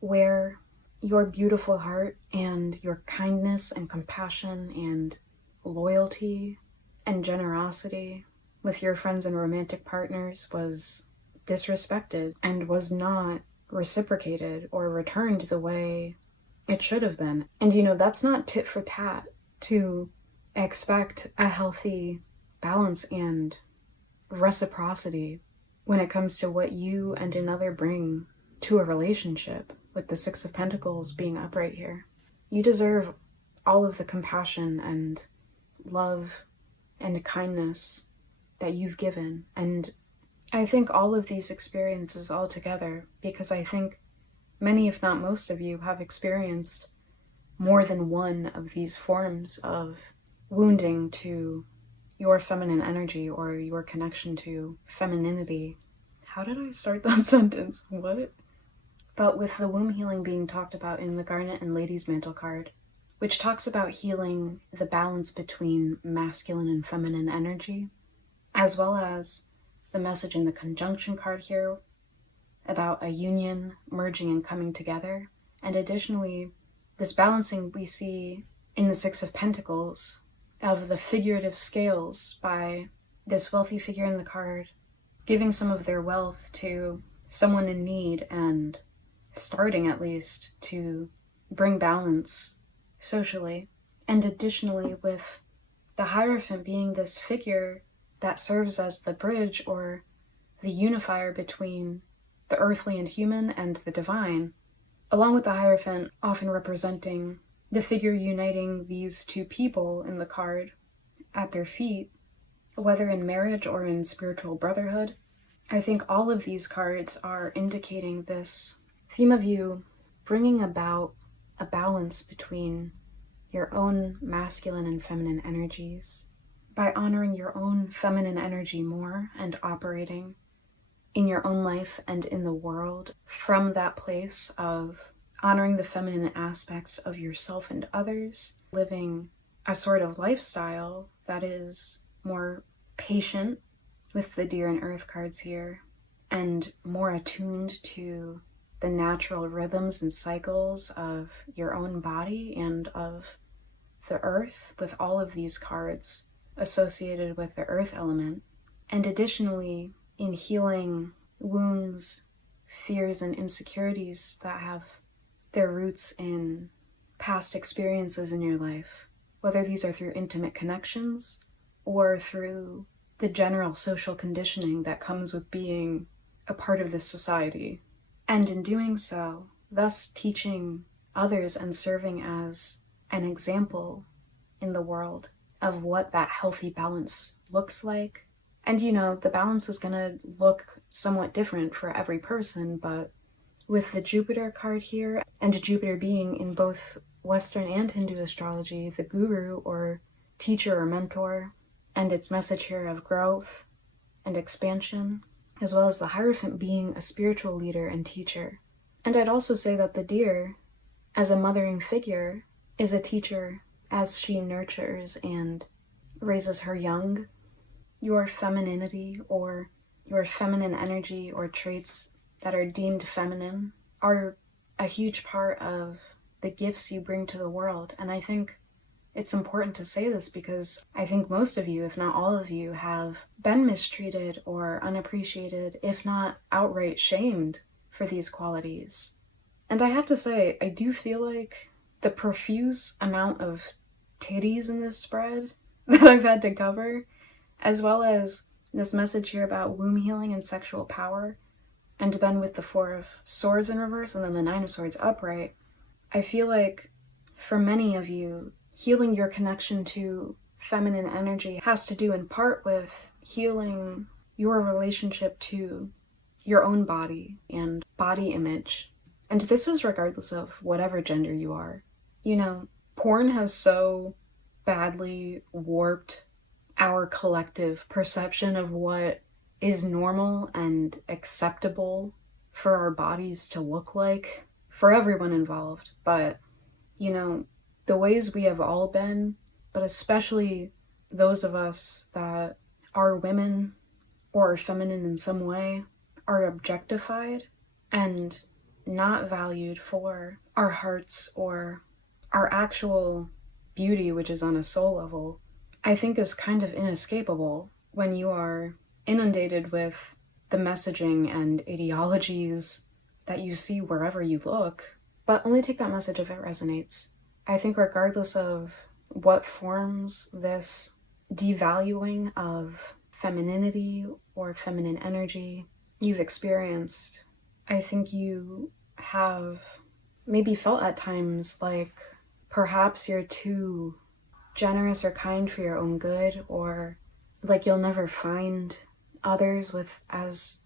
where your beautiful heart and your kindness and compassion and loyalty and generosity with your friends and romantic partners was disrespected and was not reciprocated or returned the way it should have been. And that's not tit for tat to expect a healthy balance and reciprocity when it comes to what you and another bring to a relationship, with the Six of Pentacles being upright here. You deserve all of the compassion and love and kindness that you've given. And I think all of these experiences all together, because I think many, if not most of you, have experienced more than one of these forms of wounding to your feminine energy or your connection to femininity. How did I start that sentence? What? But with the womb healing being talked about in the Garnet and Lady's Mantle card, which talks about healing the balance between masculine and feminine energy, as well as the message in the Conjunction card here about a union merging and coming together, and additionally, this balancing we see in the Six of Pentacles of the figurative scales by this wealthy figure in the card giving some of their wealth to someone in need and starting at least to bring balance socially. And additionally, with the Hierophant being this figure that serves as the bridge or the unifier between the earthly and human and the divine, along with the Hierophant often representing the figure uniting these two people in the card at their feet, whether in marriage or in spiritual brotherhood. I think all of these cards are indicating this theme of you bringing about a balance between your own masculine and feminine energies by honoring your own feminine energy more and operating in your own life and in the world from that place of honoring the feminine aspects of yourself and others, living a sort of lifestyle that is more patient with the Deer and Earth cards here and more attuned to the natural rhythms and cycles of your own body and of the earth, with all of these cards associated with the earth element. And additionally, in healing wounds, fears, and insecurities that have their roots in past experiences in your life, whether these are through intimate connections or through the general social conditioning that comes with being a part of this society. And in doing so, thus teaching others and serving as an example in the world of what that healthy balance looks like. And the balance is going to look somewhat different for every person, but with the Jupiter card here, and Jupiter being in both Western and Hindu astrology, the guru or teacher or mentor, and its message here of growth and expansion, as well as the Hierophant being a spiritual leader and teacher. And I'd also say that the deer, as a mothering figure, is a teacher as she nurtures and raises her young. Your femininity or your feminine energy or traits that are deemed feminine are a huge part of the gifts you bring to the world. And I think it's important to say this because I think most of you, if not all of you, have been mistreated or unappreciated, if not outright shamed for these qualities. And I have to say, I do feel like the profuse amount of titties in this spread that I've had to cover, as well as this message here about womb healing and sexual power, and then with the Four of Swords in reverse and then the Nine of Swords upright, I feel like for many of you, healing your connection to feminine energy has to do in part with healing your relationship to your own body and body image. And this is regardless of whatever gender you are. Porn has so badly warped our collective perception of what is normal and acceptable for our bodies to look like for everyone involved. But, the ways we have all been, but especially those of us that are women or are feminine in some way, are objectified and not valued for our hearts or our actual beauty, which is on a soul level, I think is kind of inescapable when you are inundated with the messaging and ideologies that you see wherever you look. But only take that message if it resonates. I think regardless of what forms this devaluing of femininity or feminine energy you've experienced, I think you have maybe felt at times like perhaps you're too generous or kind for your own good, or like you'll never find others with as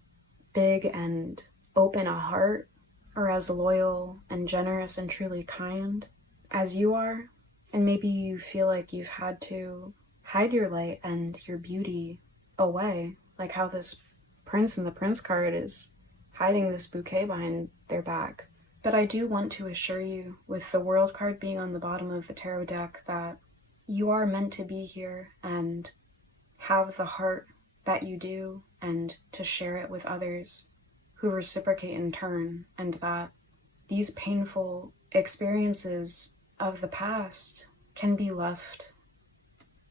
big and open a heart, or as loyal and generous and truly kind as you are. And maybe you feel like you've had to hide your light and your beauty away, like how this prince in the prince card is hiding this bouquet behind their back. But I do want to assure you, with the world card being on the bottom of the tarot deck, that you are meant to be here and have the heart that you do, and to share it with others who reciprocate in turn, and that these painful experiences of the past can be left,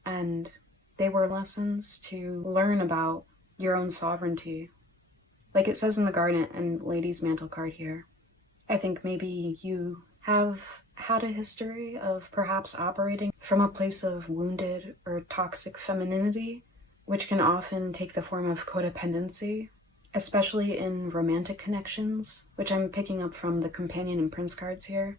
and they were lessons to learn about your own sovereignty. Like it says in the Garnet and Lady's Mantle card here, I think maybe you have had a history of perhaps operating from a place of wounded or toxic femininity, which can often take the form of codependency, especially in romantic connections, which I'm picking up from the Companion and Prince cards here.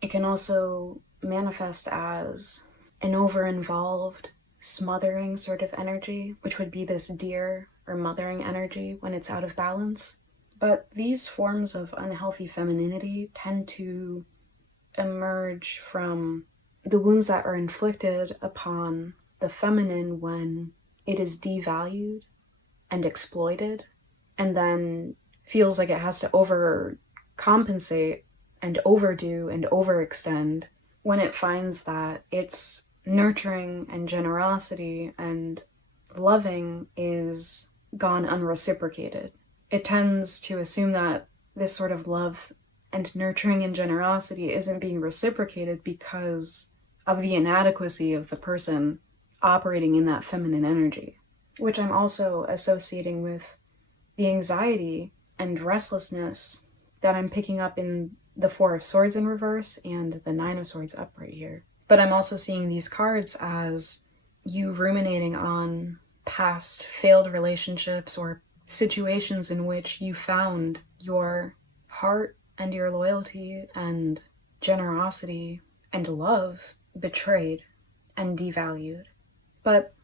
It can also manifest as an over-involved, smothering sort of energy, which would be this dear or mothering energy when it's out of balance. But these forms of unhealthy femininity tend to emerge from the wounds that are inflicted upon the feminine when it is devalued and exploited, and then feels like it has to overcompensate and overdo and overextend when it finds that its nurturing and generosity and loving is gone unreciprocated. It tends to assume that this sort of love and nurturing and generosity isn't being reciprocated because of the inadequacy of the person operating in that feminine energy, which I'm also associating with the anxiety and restlessness that I'm picking up in the Four of Swords in reverse and the Nine of Swords upright here. But I'm also seeing these cards as you ruminating on past failed relationships or situations in which you found your heart and your loyalty and generosity and love betrayed and devalued. But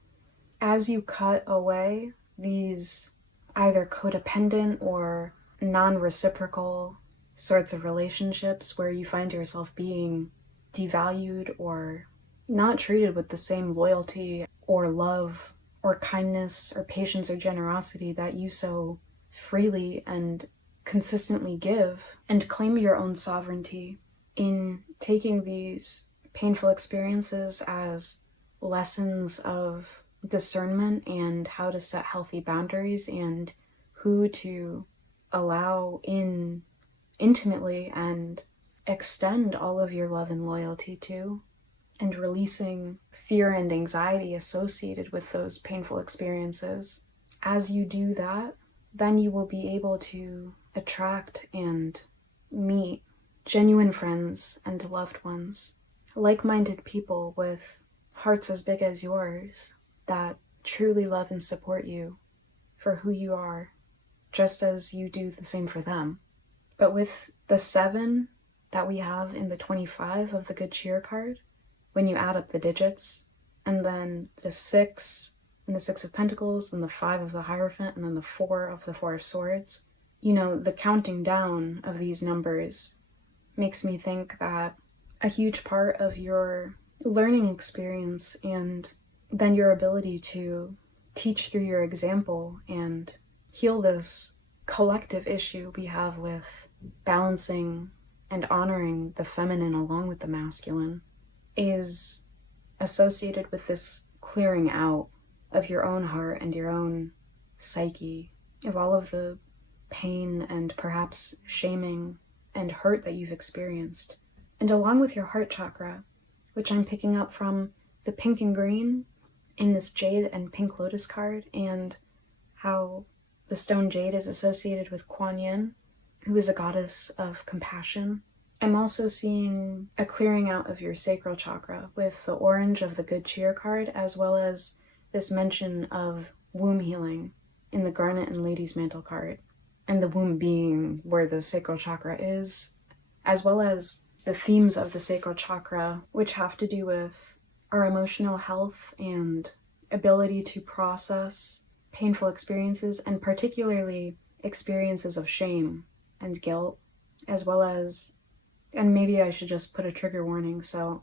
as you cut away these either codependent or non-reciprocal sorts of relationships where you find yourself being devalued or not treated with the same loyalty or love or kindness or patience or generosity that you so freely and consistently give, and claim your own sovereignty in taking these painful experiences as lessons of discernment and how to set healthy boundaries and who to allow in intimately and extend all of your love and loyalty to, and releasing fear and anxiety associated with those painful experiences. As you do that, then you will be able to attract and meet genuine friends and loved ones, like-minded people with hearts as big as yours that truly love and support you for who you are, just as you do the same for them. But with the 7 that we have in the 25 of the Good Cheer card, when you add up the digits, and then the 6 and the 6 of Pentacles, and the 5 of the Hierophant, and then the 4 of the Four of Swords, the counting down of these numbers makes me think that a huge part of your learning experience and then your ability to teach through your example and heal this collective issue we have with balancing and honoring the feminine along with the masculine is associated with this clearing out of your own heart and your own psyche, of all of the pain and perhaps shaming and hurt that you've experienced. And along with your heart chakra, which I'm picking up from the pink and green in this jade and pink lotus card, and how the stone jade is associated with Kuan Yin, who is a goddess of compassion. I'm also seeing a clearing out of your sacral chakra with the orange of the Good Cheer card, as well as this mention of womb healing in the Garnet and Lady's Mantle card, and the womb being where the sacral chakra is, as well as the themes of the sacral chakra, which have to do with our emotional health and ability to process painful experiences, and particularly experiences of shame and guilt, as well as, and maybe I should just put a trigger warning, so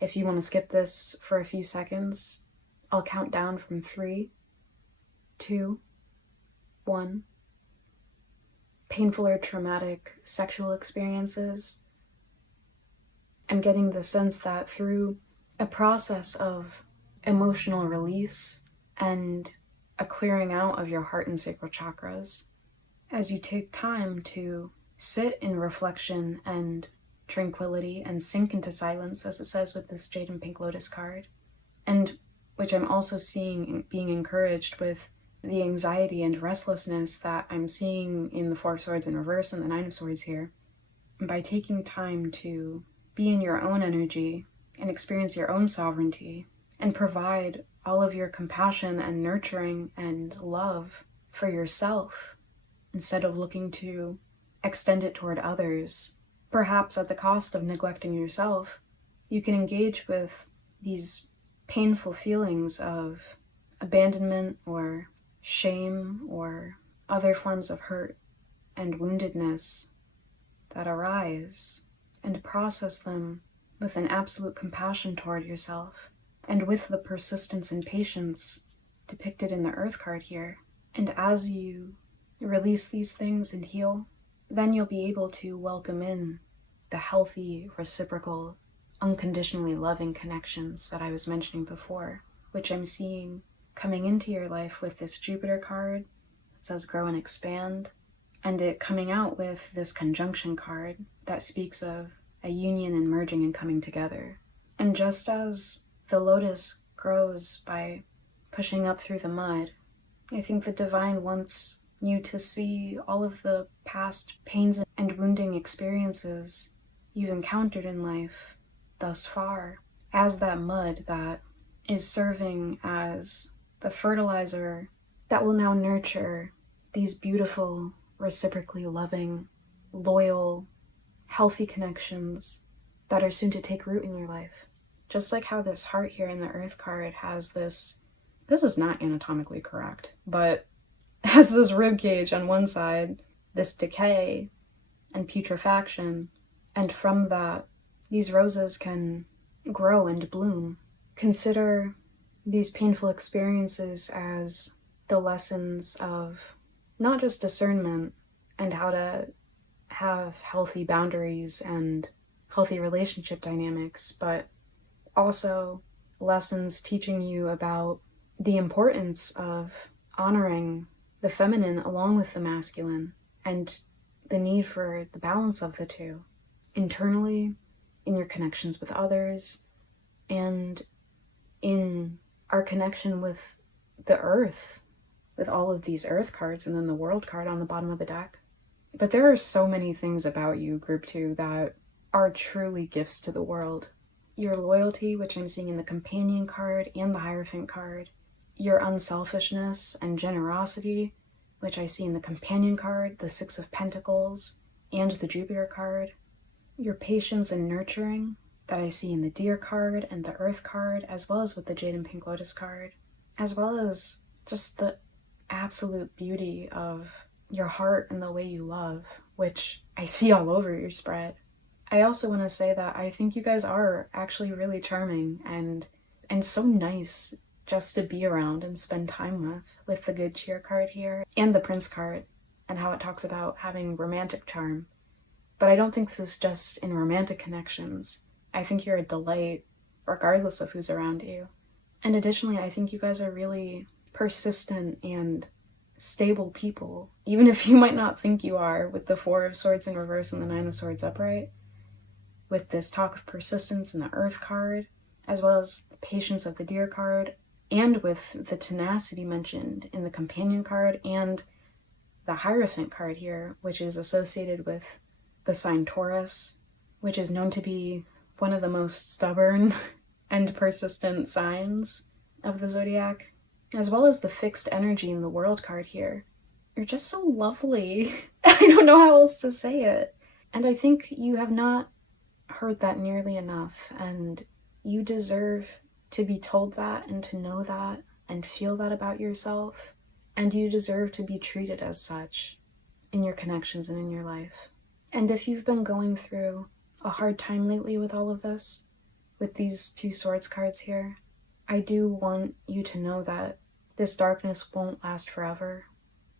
if you want to skip this for a few seconds, I'll count down from 3, 2, 1. Painful or traumatic sexual experiences. I'm getting the sense that through a process of emotional release and a clearing out of your heart and sacral chakras, as you take time to sit in reflection and tranquility and sink into silence, as it says with this Jade and Pink Lotus card, and which I'm also seeing being encouraged with the anxiety and restlessness that I'm seeing in the Four of Swords in reverse and the Nine of Swords here. And by taking time to be in your own energy and experience your own sovereignty and provide all of your compassion and nurturing and love for yourself, instead of looking to extend it toward others, perhaps at the cost of neglecting yourself, you can engage with these painful feelings of abandonment or shame or other forms of hurt and woundedness that arise, and process them with an absolute compassion toward yourself, and with the persistence and patience depicted in the Earth card here. And as you release these things and heal, then you'll be able to welcome in the healthy, reciprocal, unconditionally loving connections that I was mentioning before, which I'm seeing coming into your life with this Jupiter card that says grow and expand, and it coming out with this conjunction card that speaks of a union and merging and coming together. And just as the lotus grows by pushing up through the mud, I think the divine wants you to see all of the past pains and wounding experiences you've encountered in life thus far as that mud that is serving as the fertilizer that will now nurture these beautiful, reciprocally loving, loyal, healthy connections that are soon to take root in your life. Just like how this heart here in the Earth card has this is not anatomically correct, but has this rib cage on one side, this decay and putrefaction, and from that, these roses can grow and bloom. Consider these painful experiences as the lessons of not just discernment and how to have healthy boundaries and healthy relationship dynamics, but also lessons teaching you about the importance of honoring the feminine along with the masculine, and the need for the balance of the two, internally, in your connections with others, and in our connection with the earth, with all of these earth cards, and then the world card on the bottom of the deck. But there are so many things about you, Group 2, that are truly gifts to the world. Your loyalty, which I'm seeing in the Companion card and the Hierophant card, your unselfishness and generosity, which I see in the Companion card, the Six of Pentacles, and the Jupiter card, your patience and nurturing that I see in the Deer card and the Earth card, as well as with the Jade and Pink Lotus card, as well as just the absolute beauty of your heart and the way you love, which I see all over your spread. I also want to say that I think you guys are actually really charming and so nice just to be around and spend time with the Good Cheer card here and the Prince card. and how it talks about having romantic charm. But I don't think this is just in romantic connections. I think you're a delight regardless of who's around you. And additionally, I think you guys are really persistent and stable people, even if you might not think you are, with the Four of Swords in reverse and the Nine of Swords upright, with this talk of persistence in the Earth card, as well as the patience of the Deer card, and with the tenacity mentioned in the Companion card and the Hierophant card here, which is associated with the sign Taurus, which is known to be one of the most stubborn and persistent signs of the zodiac, as well as the fixed energy in the World card here. You're just so lovely. I don't know how else to say it. And I think you have not heard that nearly enough, and you deserve to be told that and to know that and feel that about yourself, and you deserve to be treated as such in your connections and in your life. And if you've been going through a hard time lately with all of this, with these two swords cards here, I do want you to know that this darkness won't last forever.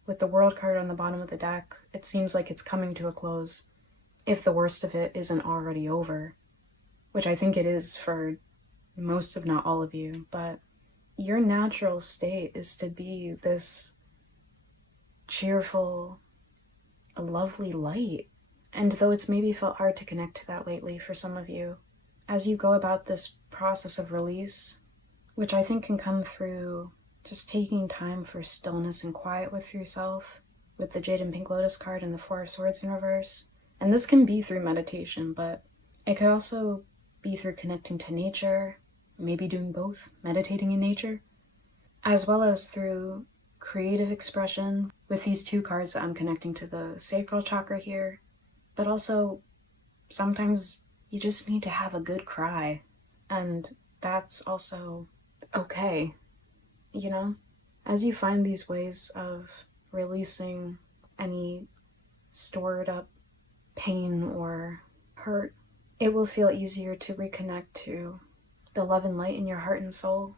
With the World card on the bottom of the deck, it seems like it's coming to a close, if the worst of it isn't already over, which I think it is for most, if not all of you. But your natural state is to be this cheerful, lovely light. And though it's maybe felt hard to connect to that lately for some of you, as you go about this process of release, which I think can come through just taking time for stillness and quiet with yourself, with the Jade and Pink Lotus card and the Four of Swords in reverse. And this can be through meditation, but it could also be through connecting to nature, maybe doing both, meditating in nature, as well as through creative expression with these two cards that I'm connecting to the sacral chakra here. But also, sometimes you just need to have a good cry, and that's also okay, you know? As you find these ways of releasing any stored up pain or hurt, it will feel easier to reconnect to the love and light in your heart and soul.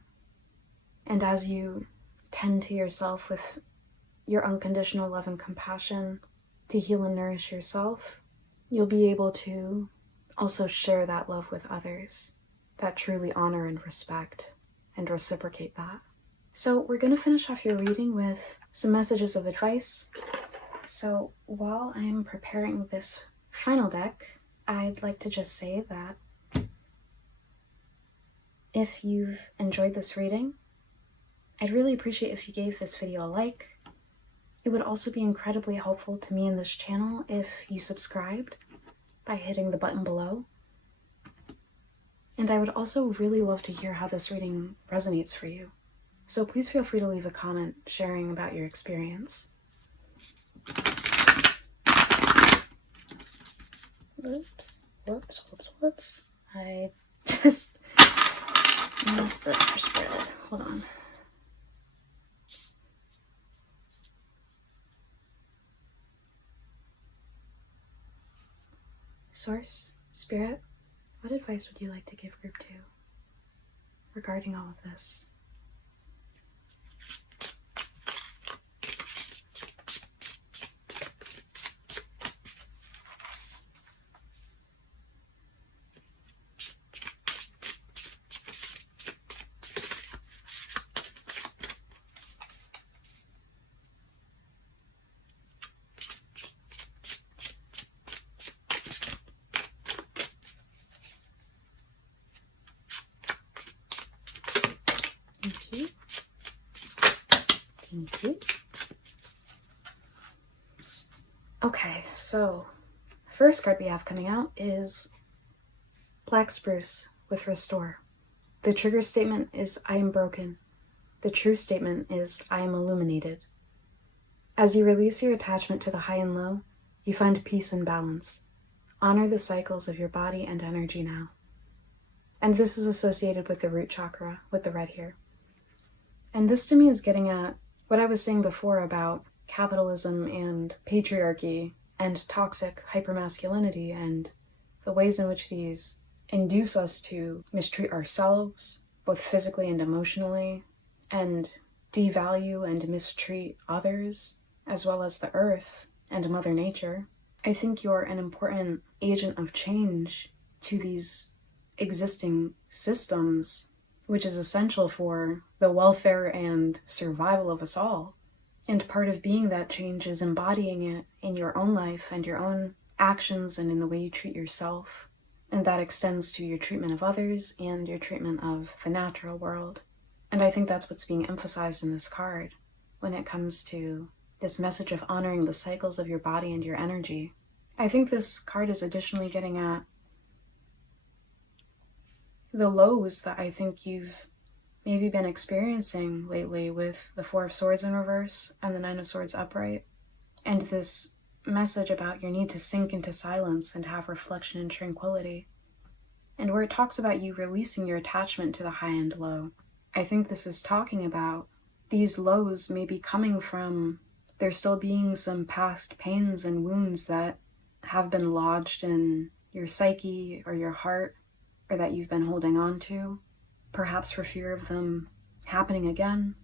And as you tend to yourself with your unconditional love and compassion to heal and nourish yourself, you'll be able to also share that love with others that truly honor and respect and reciprocate that. So we're going to finish off your reading with some messages of advice. So while I'm preparing this final deck, I'd like to just say that if you've enjoyed this reading, I'd really appreciate if you gave this video a like. It would also be incredibly helpful to me in this channel if you subscribed by hitting the button below. And I would also really love to hear how this reading resonates for you. So please feel free to leave a comment sharing about your experience. Whoops. I just messed up your spread. Hold on. Source, Spirit, what advice would you like to give Group 2 regarding all of this? Thank you. Okay, so the first card we have coming out is Black Spruce with Restore. The trigger statement is I am broken. The true statement is I am illuminated. As you release your attachment to the high and low, you find peace and balance. Honor the cycles of your body and energy now. And this is associated with the root chakra, with the red here. And this to me is getting at what I was saying before about capitalism and patriarchy and toxic hypermasculinity and the ways in which these induce us to mistreat ourselves, both physically and emotionally, and devalue and mistreat others as well as the earth and Mother Nature. I think you're an important agent of change to these existing systems, which is essential for the welfare and survival of us all. And part of being that change is embodying it in your own life and your own actions and in the way you treat yourself. And that extends to your treatment of others and your treatment of the natural world. And I think that's what's being emphasized in this card when it comes to this message of honoring the cycles of your body and your energy. I think this card is additionally getting at the lows that I think you've maybe been experiencing lately with the Four of Swords in reverse and the Nine of Swords upright, and this message about your need to sink into silence and have reflection and tranquility, and where it talks about you releasing your attachment to the high and low. I think this is talking about these lows may be coming from there still being some past pains and wounds that have been lodged in your psyche or your heart, or that you've been holding on to, perhaps for fear of them happening again.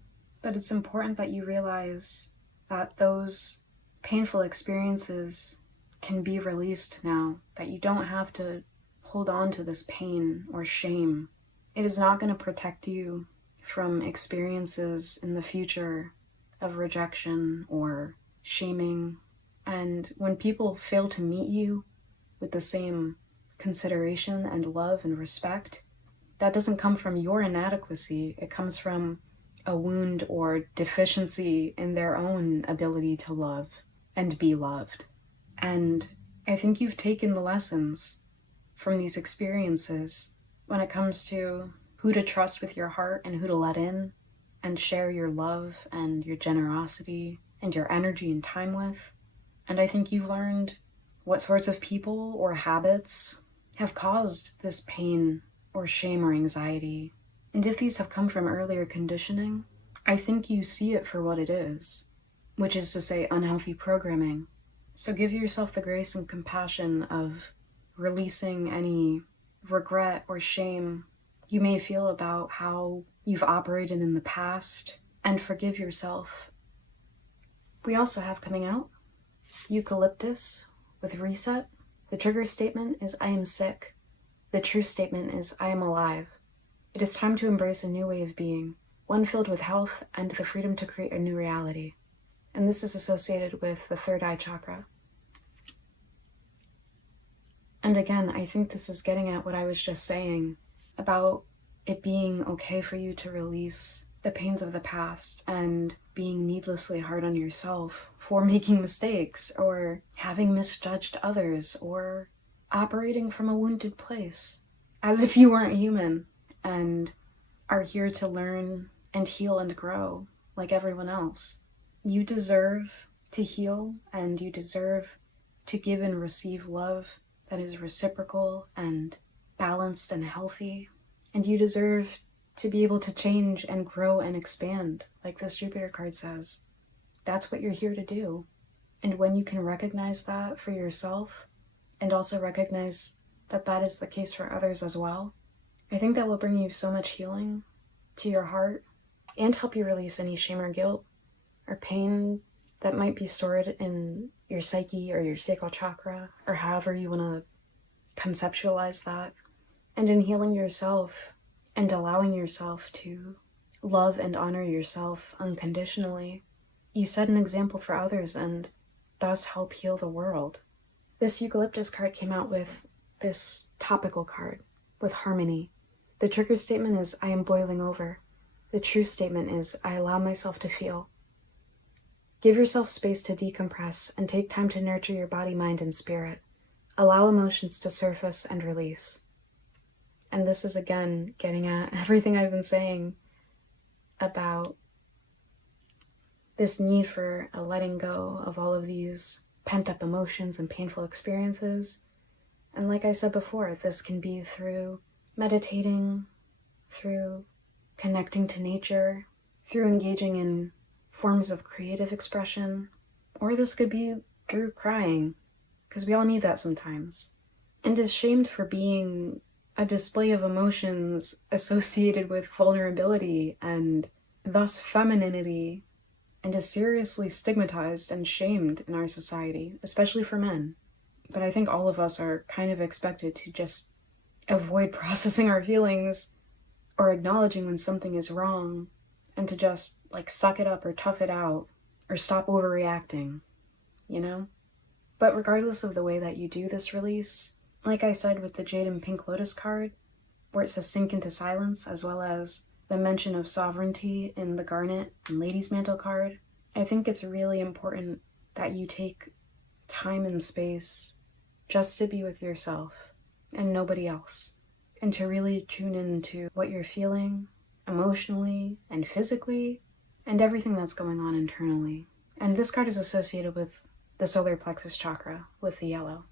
But it's important that you realize that those painful experiences can be released now, that you don't have to hold on to this pain or shame. It is not going to protect you from experiences in the future of rejection or shaming. And when people fail to meet you with the same consideration and love and respect, that doesn't come from your inadequacy. It comes from a wound or deficiency in their own ability to love and be loved. And I think you've taken the lessons from these experiences when it comes to who to trust with your heart and who to let in and share your love and your generosity and your energy and time with. And I think you've learned what sorts of people or habits have caused this pain or shame or anxiety. And if these have come from earlier conditioning, I think you see it for what it is, which is to say unhealthy programming. So give yourself the grace and compassion of releasing any regret or shame you may feel about how you've operated in the past, and forgive yourself. We also have coming out Eucalyptus with Reset. The trigger statement is I am sick. The truth statement is I am alive. It is time to embrace a new way of being, one filled with health and the freedom to create a new reality. And this is associated with the third eye chakra. And again, I think this is getting at what I was just saying about it being okay for you to release the pains of the past and being needlessly hard on yourself for making mistakes or having misjudged others or operating from a wounded place as if you weren't human and are here to learn and heal and grow like everyone else. You deserve to heal, and you deserve to give and receive love that is reciprocal and balanced and healthy. And you deserve to be able to change and grow and expand, like this Jupiter card says. That's what you're here to do. And when you can recognize that for yourself, and also recognize that that is the case for others as well, I think that will bring you so much healing to your heart and help you release any shame or guilt or pain that might be stored in your psyche or your sacral chakra, or however you want to conceptualize that. And in healing yourself and allowing yourself to love and honor yourself unconditionally, you set an example for others and thus help heal the world. This Eucalyptus card came out with this topical card with harmony. The trigger statement is I am boiling over. The truth statement is I allow myself to feel. Give yourself space to decompress and take time to nurture your body, mind, and spirit. Allow emotions to surface and release. And this is again getting at everything I've been saying about this need for a letting go of all of these pent-up emotions and painful experiences. And like I said before, this can be through meditating, through connecting to nature, through engaging in forms of creative expression, or this could be through crying, because we all need that sometimes. And is shamed for being a display of emotions associated with vulnerability and thus femininity and is seriously stigmatized and shamed in our society, especially for men. But I think all of us are kind of expected to just avoid processing our feelings or acknowledging when something is wrong, and to just, like, suck it up or tough it out or stop overreacting, you know? But regardless of the way that you do this release, like I said with the Jade and Pink Lotus card, where it says sink into silence, as well as the mention of sovereignty in the Garnet and Lady's Mantle card, I think it's really important that you take time and space just to be with yourself and nobody else, and to really tune into what you're feeling emotionally and physically and everything that's going on internally. And this card is associated with the solar plexus chakra with the yellow.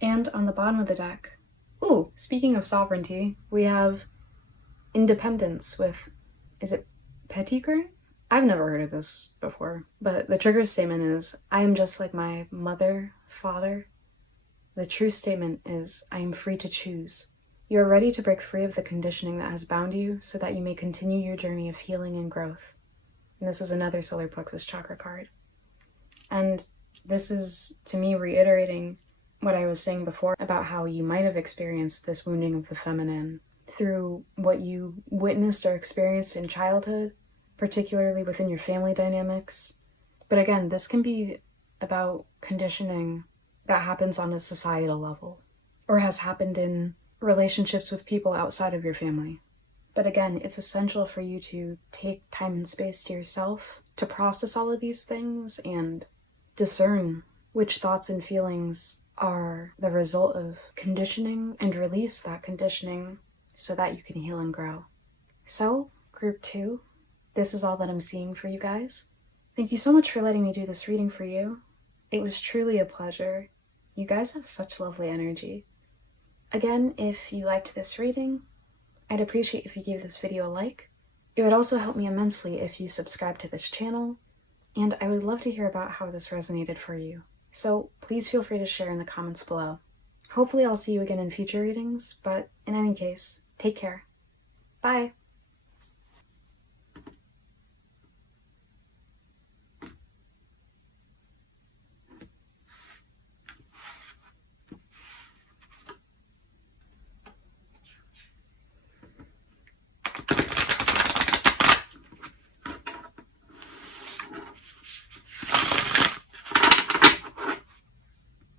And on the bottom of the deck, ooh, speaking of sovereignty, we have independence with, is it Pettigrew? I've never heard of this before, but the trigger statement is, I am just like my mother, father. The true statement is, I am free to choose. You are ready to break free of the conditioning that has bound you so that you may continue your journey of healing and growth. And this is another solar plexus chakra card. And this is, to me, reiterating what I was saying before about how you might have experienced this wounding of the feminine through what you witnessed or experienced in childhood, particularly within your family dynamics. But again, this can be about conditioning that happens on a societal level, or has happened in relationships with people outside of your family. But again, it's essential for you to take time and space to yourself to process all of these things and discern which thoughts and feelings are the result of conditioning, and release that conditioning so that you can heal and grow. So, group 2, this is all that I'm seeing for you guys. Thank you so much for letting me do this reading for you. It was truly a pleasure. You guys have such lovely energy. Again, if you liked this reading, I'd appreciate if you gave this video a like. It would also help me immensely if you subscribe to this channel, and I would love to hear about how this resonated for you. So please feel free to share in the comments below. Hopefully I'll see you again in future readings, but in any case, take care. Bye!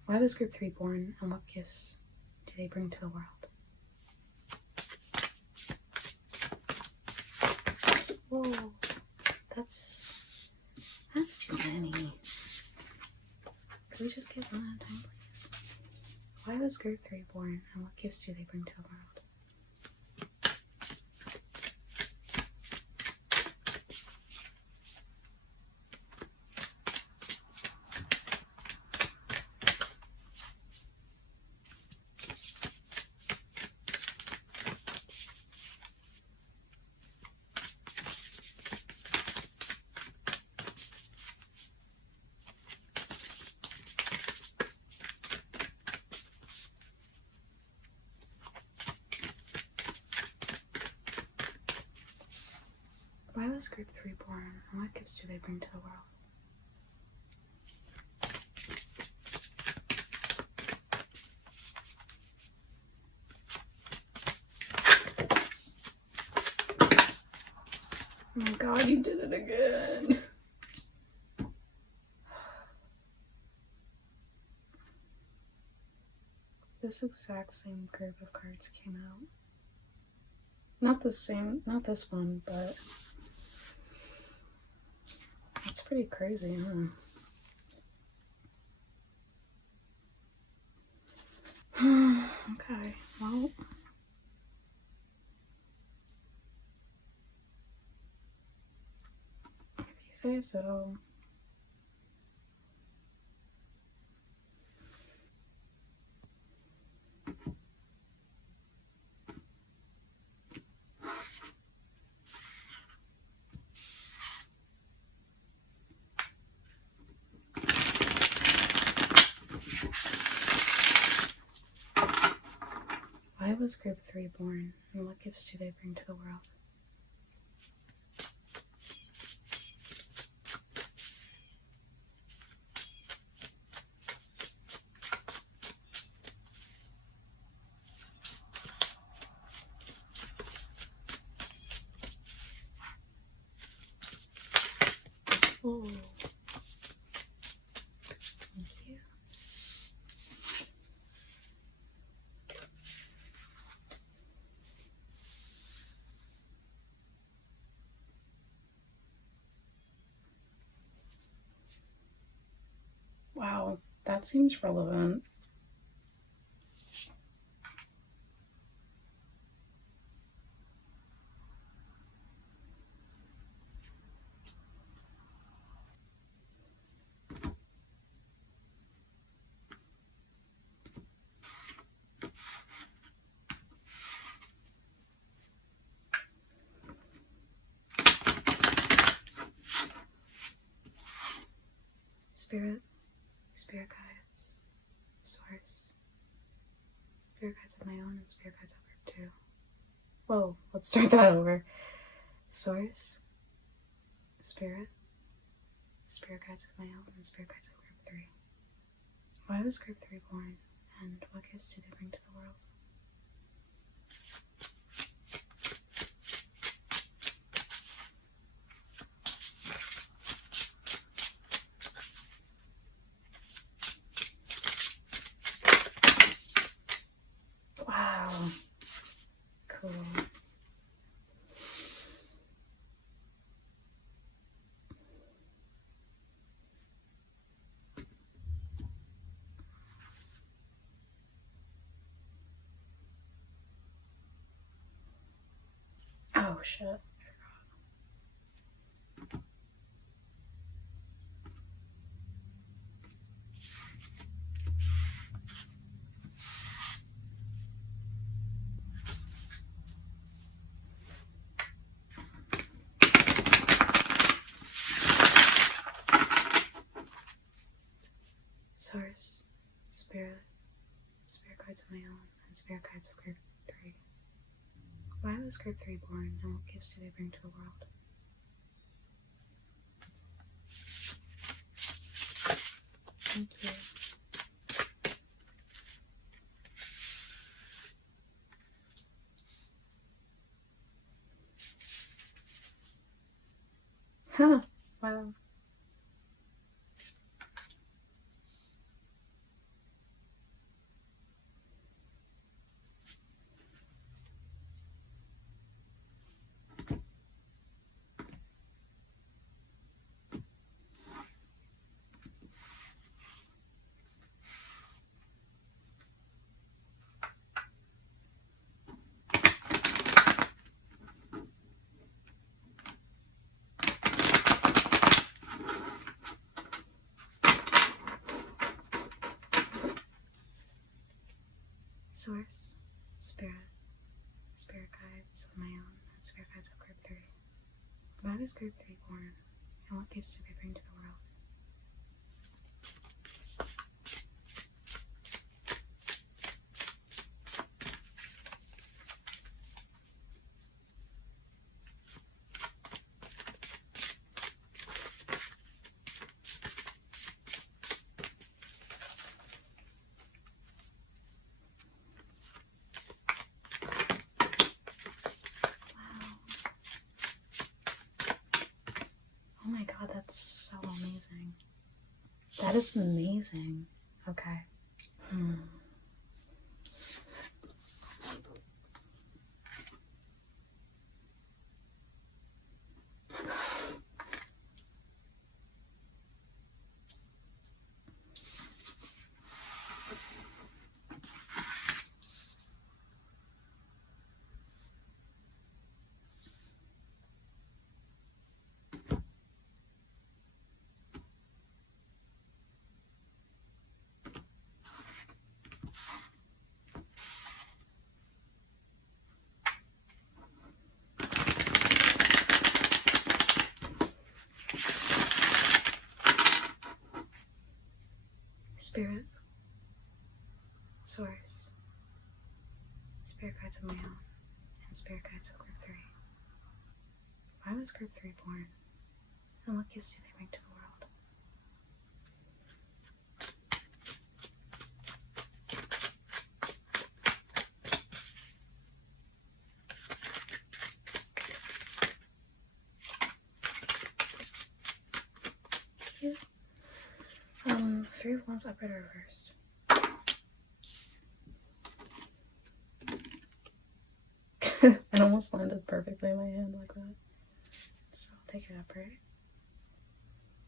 Why was Group 3 born, and what gifts do they bring to the world? Whoa, that's too many. Could we just get one at a time, please? Why was Group 3 born, and what gifts do they bring to the world? Why was Group 3 born, and what gifts do they bring to the world? Oh my god, you did it again. This exact same group of cards came out. Not the same, not this one, but it's pretty crazy, huh? Okay, well, if you say so. Why was Group 3 born, and what gifts do they bring to the world? Wow, that seems relevant. Spirit, spirit guides, source, spirit guides of my own, and spirit guides of group 2. Whoa, let's start that over. Source, spirit, spirit guides of my own, and spirit guides of group 3. Why was group 3 born, and what gifts do they bring to the world? Wow. Cool. Oh shit. Source, spirit, spirit guides of my own, and spirit guides of group 3. Why was group 3 born, and what gifts do they bring to the world? Thank you. Huh. Wow. Source, spirit, spirit guides of my own, and spirit guides of group 3. Why was group 3 born, and what gifts do they bring to the world? Oh my god, that's so amazing. That is amazing. Okay. Spirit, source, spirit guides of my own, and spirit guides of group 3. Why was group 3 born, and what gifts do they bring to the world? Thank you. 3 of Wands upright or reversed. It almost landed perfectly in my hand like that. So I'll take it upright.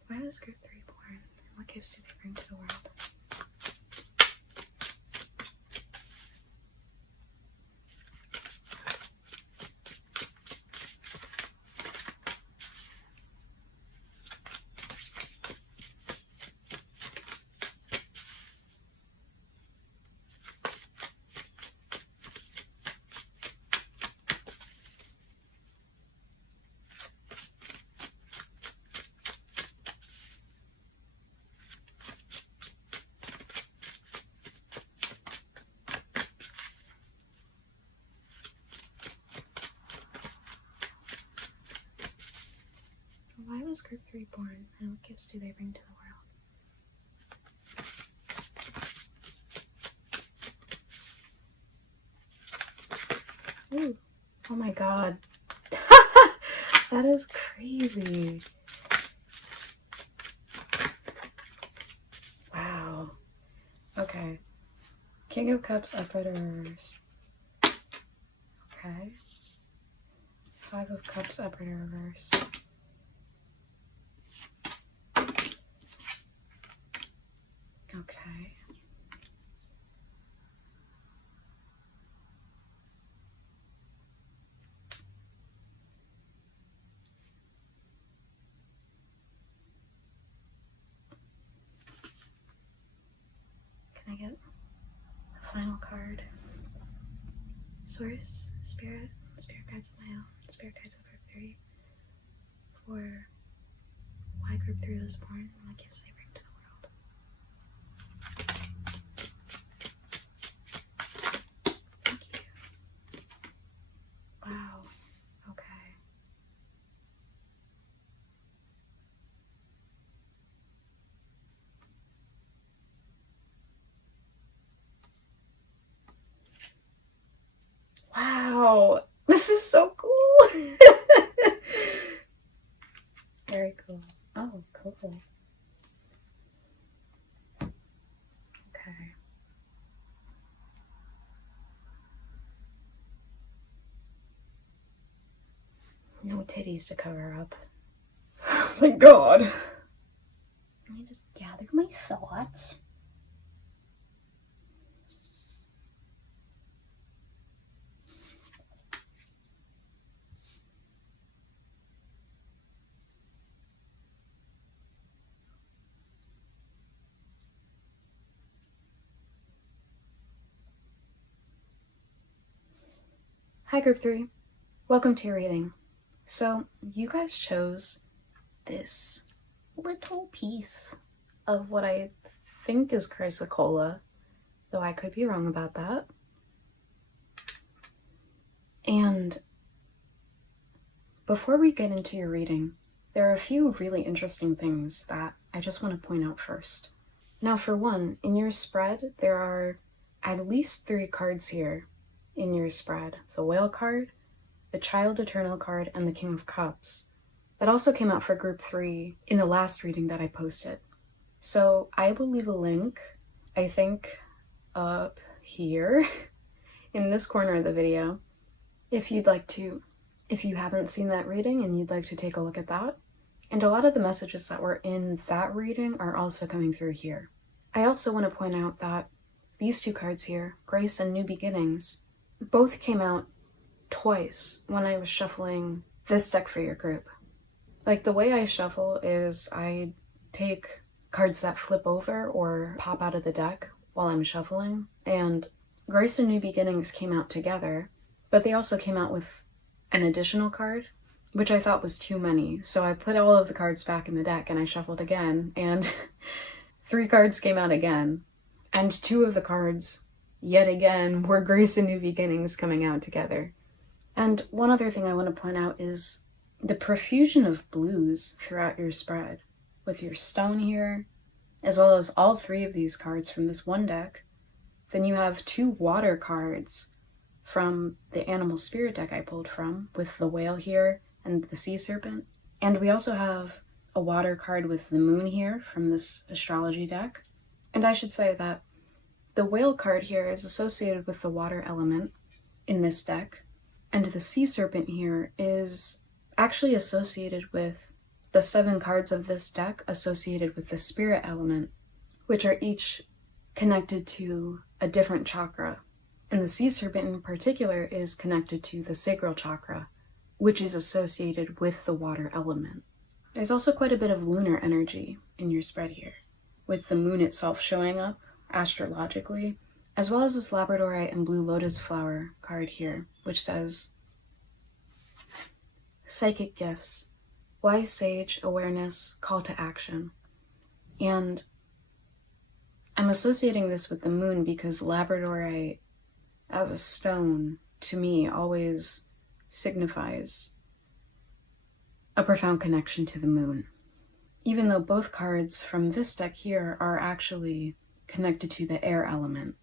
Why was group 3 born, What gifts do they bring to the world? Why was Group 3 born, and what gifts do they bring to the world? Ooh. Oh my god. That is crazy. Wow. Okay. King of Cups, upright or reverse. Okay. 5 of Cups, upright or reverse. Okay. Can I get a final card? Source, Spirit Guides of my own, Spirit Guides of Group 3. For why Group 3 was born and what gifts they bring to the world. Thank you. Wow. Okay. Wow. This is so cool. Very cool. Oh, cool. Okay. No titties to cover up. Thank God. Let me just gather my thoughts. Hi Group 3, welcome to your reading. So you guys chose this little piece of what I think is chrysocolla, though I could be wrong about that. And before we get into your reading, there are a few really interesting things that I just want to point out first. Now for one, in your spread, there are at least 3 cards here in your spread. The Whale card, the Child Eternal card, and the King of Cups. That also came out for Group 3 in the last reading that I posted. So I will leave a link, I think, up here in this corner of the video, if you'd like to, if you haven't seen that reading and you'd like to take a look at that. And a lot of the messages that were in that reading are also coming through here. I also want to point out that these 2 cards here, Grace and New Beginnings, both came out twice when I was shuffling this deck for your group. Like, the way I shuffle is I take cards that flip over or pop out of the deck while I'm shuffling, and Grace and New Beginnings came out together, but they also came out with an additional card, which I thought was too many, so I put all of the cards back in the deck and I shuffled again, and 3 cards came out again, and 2 of the cards, yet again, were Grace and New Beginnings coming out together. And one other thing I want to point out is the profusion of blues throughout your spread, with your stone here, as well as all 3 of these cards from this one deck. Then you have 2 water cards from the Animal Spirit deck I pulled from, with the Whale here and the Sea Serpent. And we also have a water card with the Moon here from this Astrology deck. And I should say that the Whale card here is associated with the water element in this deck, and the Sea Serpent here is actually associated with the 7 cards of this deck associated with the spirit element, which are each connected to a different chakra. And the sea serpent in particular is connected to the sacral chakra, which is associated with the water element. There's also quite a bit of lunar energy in your spread here, with the moon itself showing up astrologically, as well as this labradorite and blue lotus flower card here, which says, psychic gifts, wise sage, awareness, call to action. And I'm associating this with the moon because labradorite as a stone, to me, always signifies a profound connection to the moon. Even though both cards from this deck here are actually connected to the air element.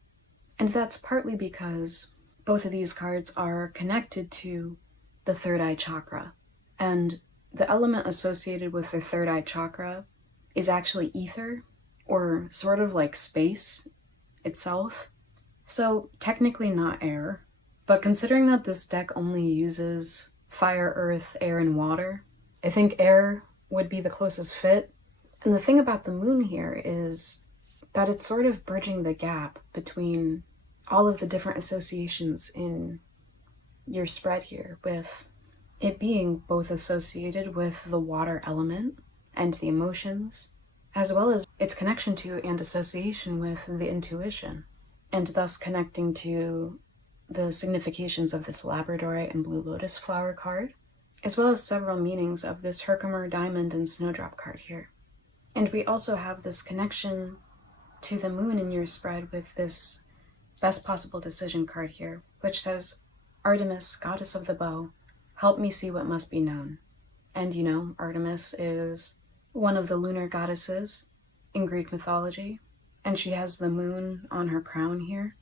And that's partly because both of these cards are connected to the third eye chakra. And the element associated with the third eye chakra is actually ether, or sort of like space itself. So technically not air, but considering that this deck only uses fire, earth, air, and water, I think air would be the closest fit. And the thing about the moon here is that it's sort of bridging the gap between all of the different associations in your spread here, with it being both associated with the water element and the emotions, as well as its connection to and association with the intuition, and thus connecting to the significations of this labradorite and blue lotus flower card, as well as several meanings of this Herkimer diamond and snowdrop card here. And we also have this connection to the moon in your spread with this best possible decision card here, which says, Artemis, goddess of the bow, help me see what must be known. And you know, Artemis is one of the lunar goddesses in Greek mythology, and she has the moon on her crown here.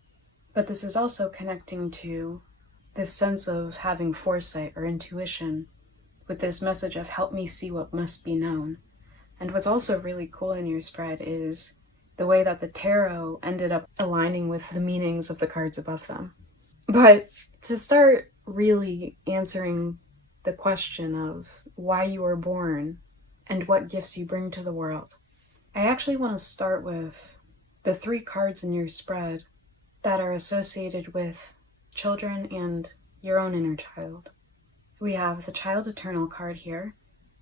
But this is also connecting to this sense of having foresight or intuition with this message of help me see what must be known. And what's also really cool in your spread is the way that the tarot ended up aligning with the meanings of the cards above them. But to start really answering the question of why you were born and what gifts you bring to the world, I actually want to start with the 3 cards in your spread that are associated with children and your own inner child. We have the Child Eternal card here,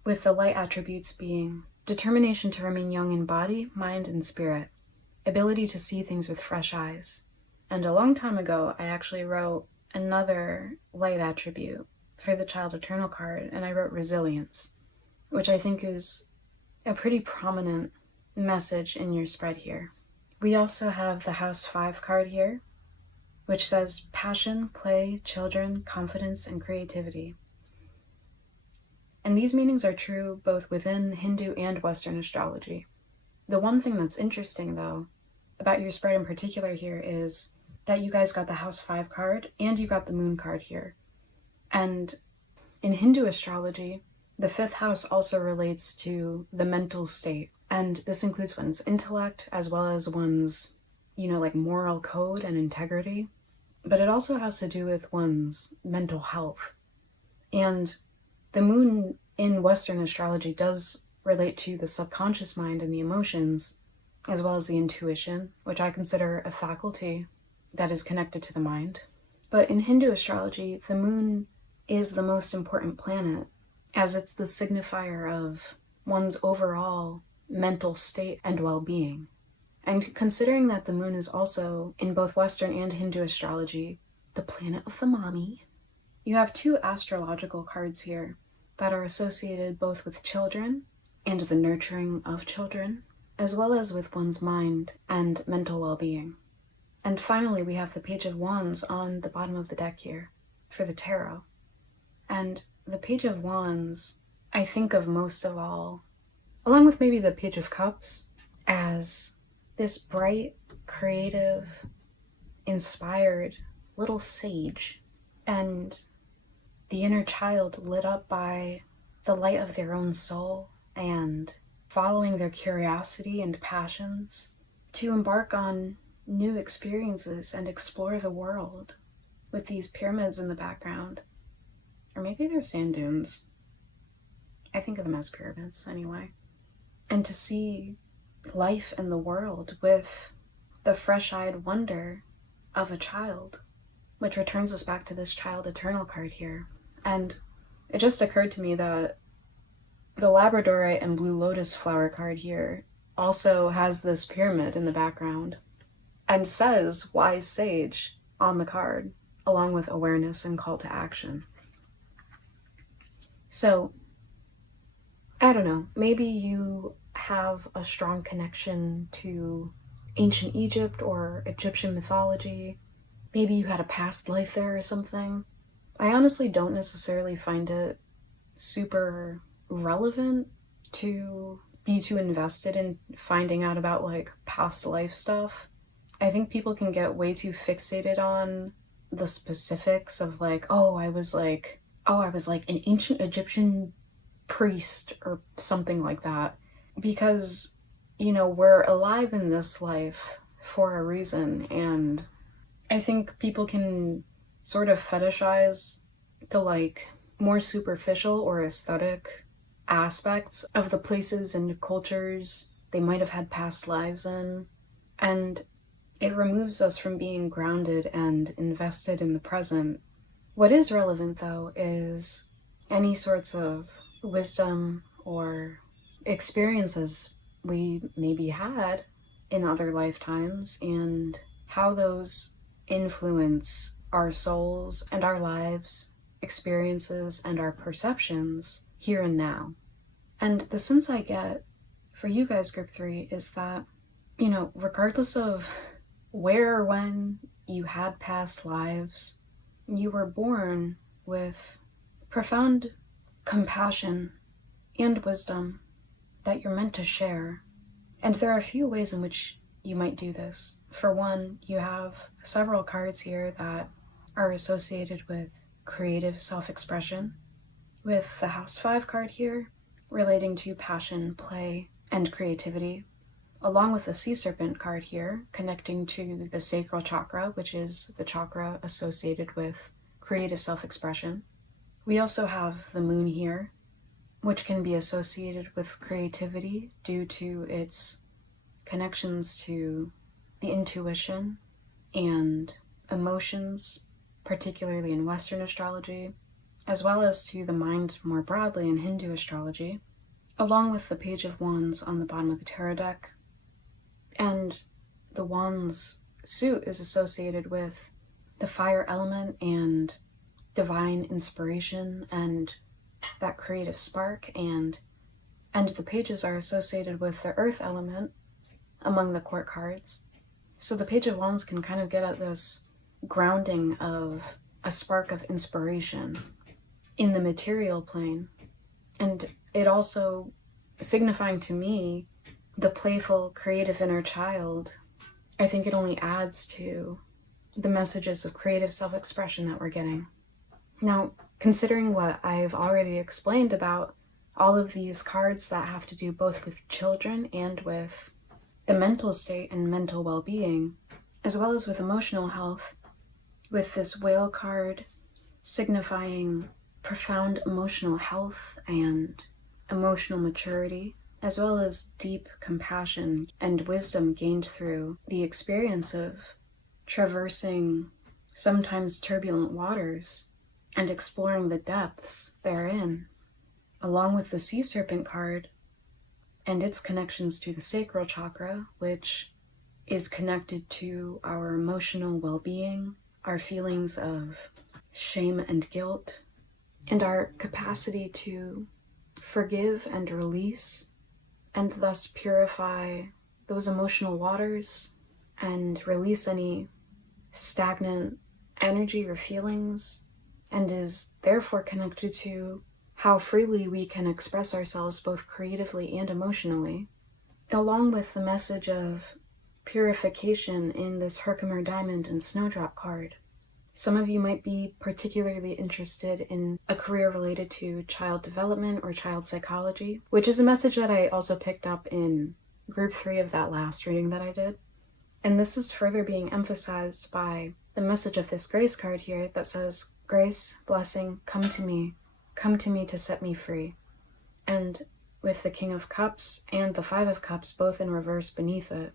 with the light attributes being determination to remain young in body, mind, and spirit, ability to see things with fresh eyes. And a long time ago, I actually wrote another light attribute for the Child Eternal card, and I wrote resilience, which I think is a pretty prominent message in your spread here. We also have the House 5 card here, which says passion, play, children, confidence, and creativity. And these meanings are true both within Hindu and Western astrology. The one thing that's interesting, though, about your spread in particular here is that you guys got the House 5 card and you got the Moon card here. And in Hindu astrology, the 5th house also relates to the mental state. And this includes one's intellect as well as one's, like moral code and integrity. But it also has to do with one's mental health. And the moon in Western astrology does relate to the subconscious mind and the emotions, as well as the intuition, which I consider a faculty that is connected to the mind. But in Hindu astrology, the moon is the most important planet, as it's the signifier of one's overall mental state and well-being. And considering that the moon is also, in both Western and Hindu astrology, the planet of the mommy, you have 2 astrological cards here that are associated both with children and the nurturing of children, as well as with one's mind and mental well-being. And finally, we have the Page of Wands on the bottom of the deck here for the tarot. And the Page of Wands, I think of most of all, along with maybe the Page of Cups, as this bright, creative, inspired little sage, and the inner child lit up by the light of their own soul and following their curiosity and passions to embark on new experiences and explore the world with these pyramids in the background. Or maybe they're sand dunes. I think of them as pyramids anyway. And to see life in the world with the fresh-eyed wonder of a child, which returns us back to this Child Eternal card here. And it just occurred to me that the Labradorite and Blue Lotus flower card here also has this pyramid in the background and says Wise Sage on the card, along with awareness and call to action. So, I don't know, maybe you have a strong connection to ancient Egypt or Egyptian mythology. Maybe you had a past life there or something. I honestly don't necessarily find it super relevant to be too invested in finding out about like past life stuff. I think people can get way too fixated on the specifics of like, I was like an ancient Egyptian priest or something like that. Because, we're alive in this life for a reason, and I think people can sort of fetishize the like more superficial or aesthetic aspects of the places and cultures they might have had past lives in, and it removes us from being grounded and invested in the present. What is relevant, though, is any sorts of wisdom or experiences we maybe had in other lifetimes and how those influence our souls and our lives, experiences, and our perceptions here and now. And the sense I get for you guys, Group 3, is that, regardless of where or when you had past lives, you were born with profound compassion and wisdom that you're meant to share. And there are a few ways in which you might do this. For one, you have several cards here that are associated with creative self-expression, with the House 5 card here relating to passion, play, and creativity, along with the Sea Serpent card here connecting to the sacral chakra, which is the chakra associated with creative self-expression. We also have the Moon here, which can be associated with creativity due to its connections to the intuition and emotions, particularly in Western astrology, as well as to the mind more broadly in Hindu astrology, along with the Page of Wands on the bottom of the tarot deck. And the Wands suit is associated with the fire element and divine inspiration and that creative spark, and the pages are associated with the earth element among the court cards. So the Page of Wands can kind of get at this grounding of a spark of inspiration in the material plane, and it also signifying to me the playful, creative inner child. I think it only adds to the messages of creative self-expression that we're getting. Now, considering what I've already explained about all of these cards that have to do both with children and with the mental state and mental well-being, as well as with emotional health, with this Whale card signifying profound emotional health and emotional maturity, as well as deep compassion and wisdom gained through the experience of traversing sometimes turbulent waters and exploring the depths therein, along with the Sea Serpent card and its connections to the sacral chakra, which is connected to our emotional well-being, our feelings of shame and guilt, and our capacity to forgive and release, and thus purify those emotional waters and release any stagnant energy or feelings, and is therefore connected to how freely we can express ourselves both creatively and emotionally, along with the message of purification in this Herkimer Diamond and Snowdrop card. Some of you might be particularly interested in a career related to child development or child psychology, which is a message that I also picked up in Group 3 of that last reading that I did. And this is further being emphasized by the message of this Grace card here that says, "Grace, blessing, come to me to set me free." And with the King of Cups and the Five of Cups both in reverse beneath it,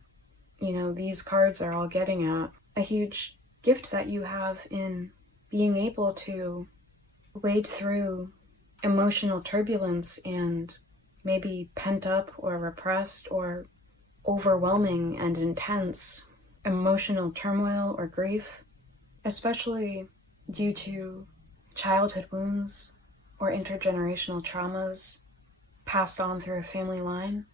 these cards are all getting at a huge gift that you have in being able to wade through emotional turbulence and maybe pent up or repressed or overwhelming and intense emotional turmoil or grief, especially due to childhood wounds or intergenerational traumas passed on through a family line,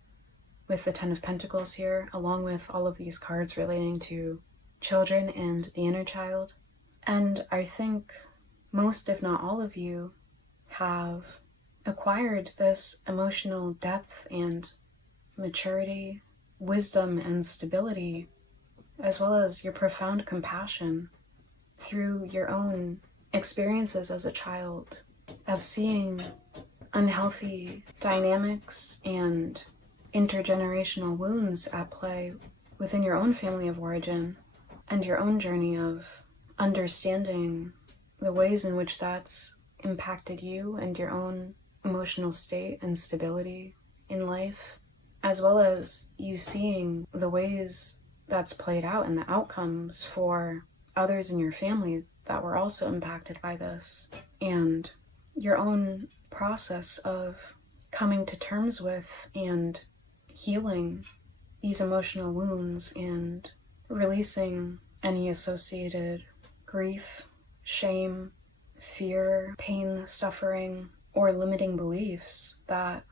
with the Ten of Pentacles here, along with all of these cards relating to children and the inner child. And I think most, if not all of you, have acquired this emotional depth and maturity, wisdom and stability, as well as your profound compassion through your own experiences as a child of seeing unhealthy dynamics and intergenerational wounds at play within your own family of origin, and your own journey of understanding the ways in which that's impacted you and your own emotional state and stability in life, as well as you seeing the ways that's played out and the outcomes for others in your family that were also impacted by this, and your own process of coming to terms with and healing these emotional wounds and releasing any associated grief, shame, fear, pain, suffering, or limiting beliefs that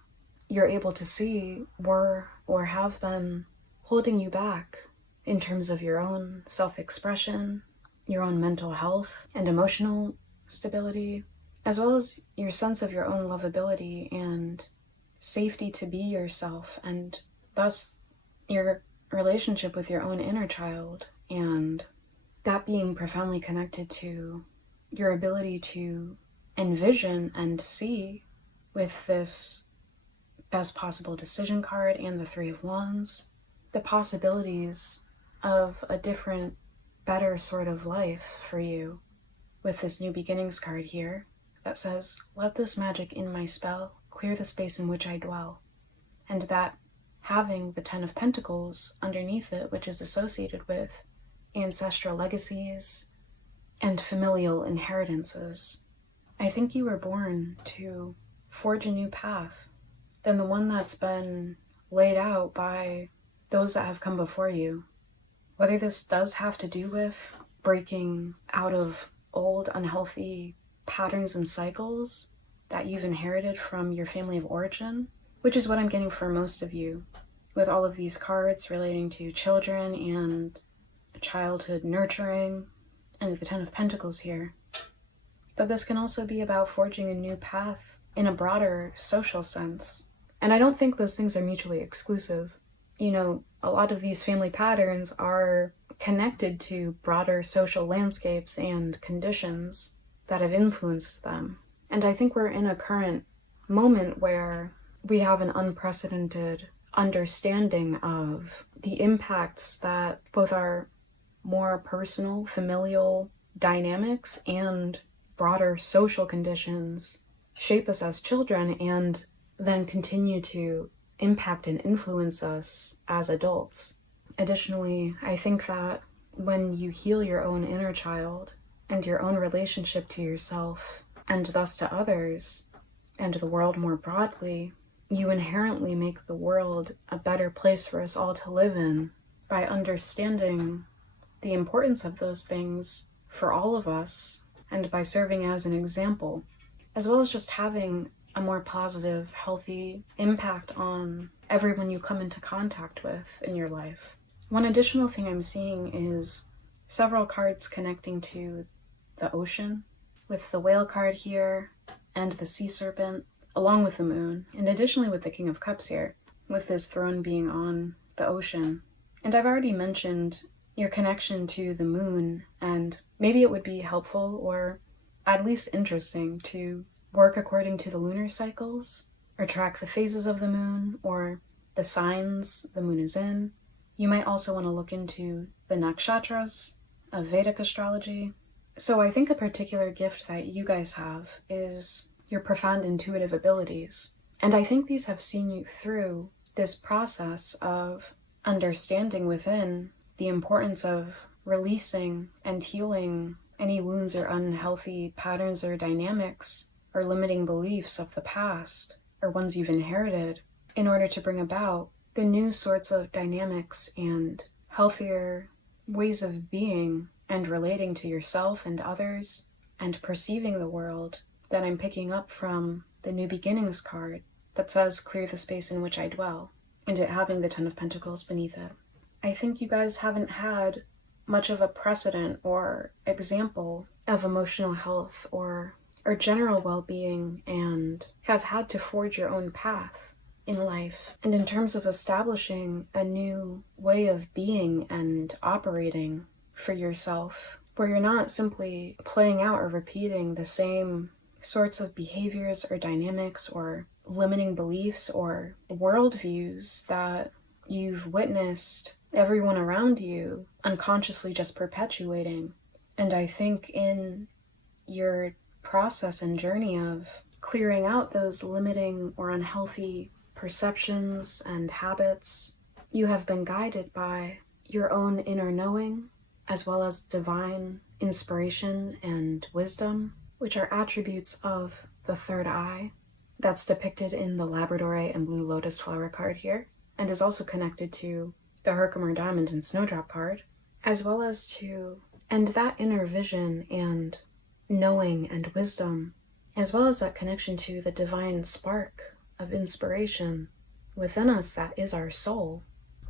you're able to see were or have been holding you back in terms of your own self-expression, your own mental health and emotional stability, as well as your sense of your own lovability and safety to be yourself, and thus your relationship with your own inner child, and that being profoundly connected to your ability to envision and see with this best possible decision card and the Three of Wands, the possibilities of a different, better sort of life for you with this New Beginnings card here that says, "Let this magic in my spell clear the space in which I dwell." And that having the Ten of Pentacles underneath it, which is associated with ancestral legacies and familial inheritances. I think you were born to forge a new path than the one that's been laid out by those that have come before you. Whether this does have to do with breaking out of old, unhealthy patterns and cycles that you've inherited from your family of origin, which is what I'm getting for most of you, with all of these cards relating to children and childhood nurturing, and the Ten of Pentacles here. But this can also be about forging a new path in a broader social sense. And I don't think those things are mutually exclusive. A lot of these family patterns are connected to broader social landscapes and conditions that have influenced them. And I think we're in a current moment where we have an unprecedented understanding of the impacts that both our more personal, familial dynamics and broader social conditions shape us as children and then continue to impact and influence us as adults. Additionally, I think that when you heal your own inner child and your own relationship to yourself and thus to others and the world more broadly, you inherently make the world a better place for us all to live in by understanding the importance of those things for all of us and by serving as an example, as well as just having a more positive, healthy impact on everyone you come into contact with in your life. One additional thing I'm seeing is several cards connecting to the ocean, with the whale card here and the sea serpent, along with the moon, and additionally with the King of Cups here, with this throne being on the ocean. And I've already mentioned your connection to the moon, and maybe it would be helpful or at least interesting to work according to the lunar cycles, or track the phases of the moon, or the signs the moon is in. You might also want to look into the nakshatras of Vedic astrology. So I think a particular gift that you guys have is your profound intuitive abilities. And I think these have seen you through this process of understanding within the importance of releasing and healing any wounds or unhealthy patterns or dynamics or limiting beliefs of the past or ones you've inherited in order to bring about the new sorts of dynamics and healthier ways of being and relating to yourself and others and perceiving the world that I'm picking up from the New Beginnings card that says, "Clear the space in which I dwell," and it having the Ten of Pentacles beneath it. I think you guys haven't had much of a precedent or example of emotional health or general well-being, and have had to forge your own path in life. And in terms of establishing a new way of being and operating for yourself, where you're not simply playing out or repeating the same sorts of behaviors or dynamics or limiting beliefs or worldviews that you've witnessed everyone around you unconsciously just perpetuating. And I think in your process and journey of clearing out those limiting or unhealthy perceptions and habits, you have been guided by your own inner knowing, as well as divine inspiration and wisdom, which are attributes of the third eye. That's depicted in the Labradorite and Blue Lotus flower card here, and is also connected to the Herkimer Diamond and Snowdrop card, as well as to, and that inner vision and knowing and wisdom, as well as that connection to the divine spark of inspiration within us that is our soul.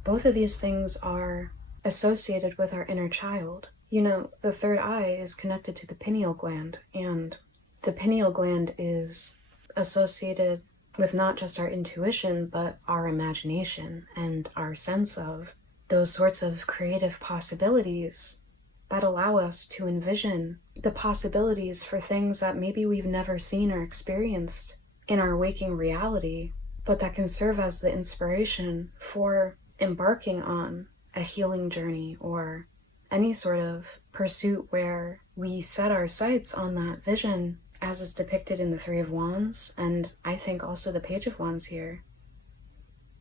Both of these things are associated with our inner child. You know, the third eye is connected to the pineal gland, and the pineal gland is associated with not just our intuition, but our imagination and our sense of those sorts of creative possibilities that allow us to envision the possibilities for things that maybe we've never seen or experienced in our waking reality, but that can serve as the inspiration for embarking on a healing journey or any sort of pursuit where we set our sights on that vision, as is depicted in the Three of Wands, and I think also the Page of Wands here.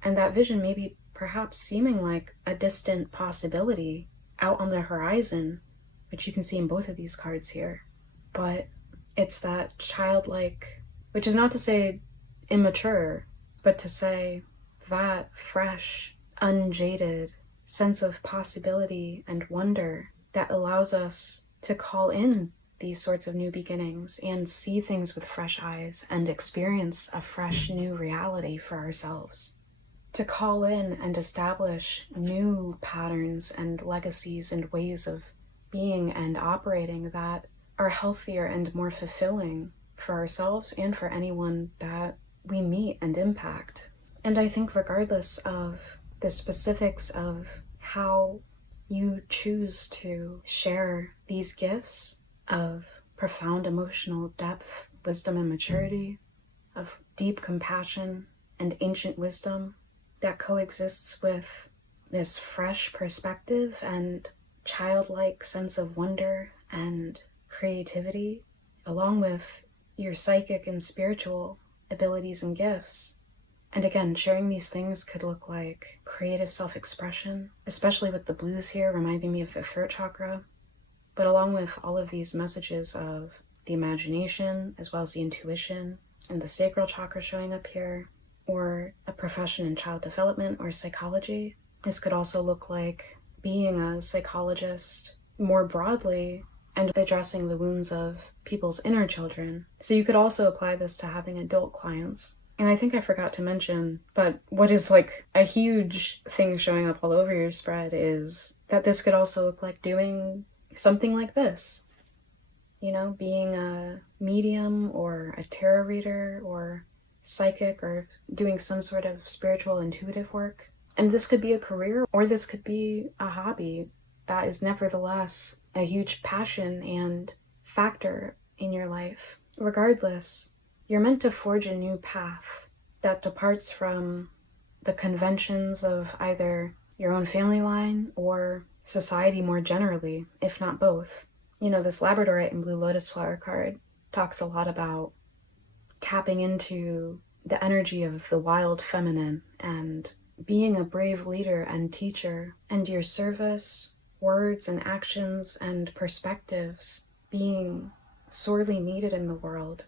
And that vision maybe perhaps seeming like a distant possibility out on the horizon, which you can see in both of these cards here. But it's that childlike, which is not to say immature, but to say that fresh, unjaded sense of possibility and wonder that allows us to call in these sorts of new beginnings and see things with fresh eyes and experience a fresh new reality for ourselves. To call in and establish new patterns and legacies and ways of being and operating that are healthier and more fulfilling for ourselves and for anyone that we meet and impact. And I think regardless of the specifics of how you choose to share these gifts of profound emotional depth, wisdom, and maturity, of deep compassion and ancient wisdom that coexists with this fresh perspective and childlike sense of wonder and creativity, along with your psychic and spiritual abilities and gifts. And again, sharing these things could look like creative self-expression, especially with the blues here reminding me of the throat chakra. But along with all of these messages of the imagination, as well as the intuition, and the sacral chakra showing up here, or a profession in child development or psychology, this could also look like being a psychologist more broadly and addressing the wounds of people's inner children. So you could also apply this to having adult clients. And I think I forgot to mention, but what is like a huge thing showing up all over your spread is that this could also look like doing something like this. You know, being a medium or a tarot reader or psychic or doing some sort of spiritual intuitive work. And this could be a career or this could be a hobby that is nevertheless a huge passion and factor in your life. Regardless, you're meant to forge a new path that departs from the conventions of either your own family line or society more generally, if not both. You know, this Labradorite and Blue Lotus flower card talks a lot about tapping into the energy of the wild feminine and being a brave leader and teacher, and your service, words and actions and perspectives being sorely needed in the world,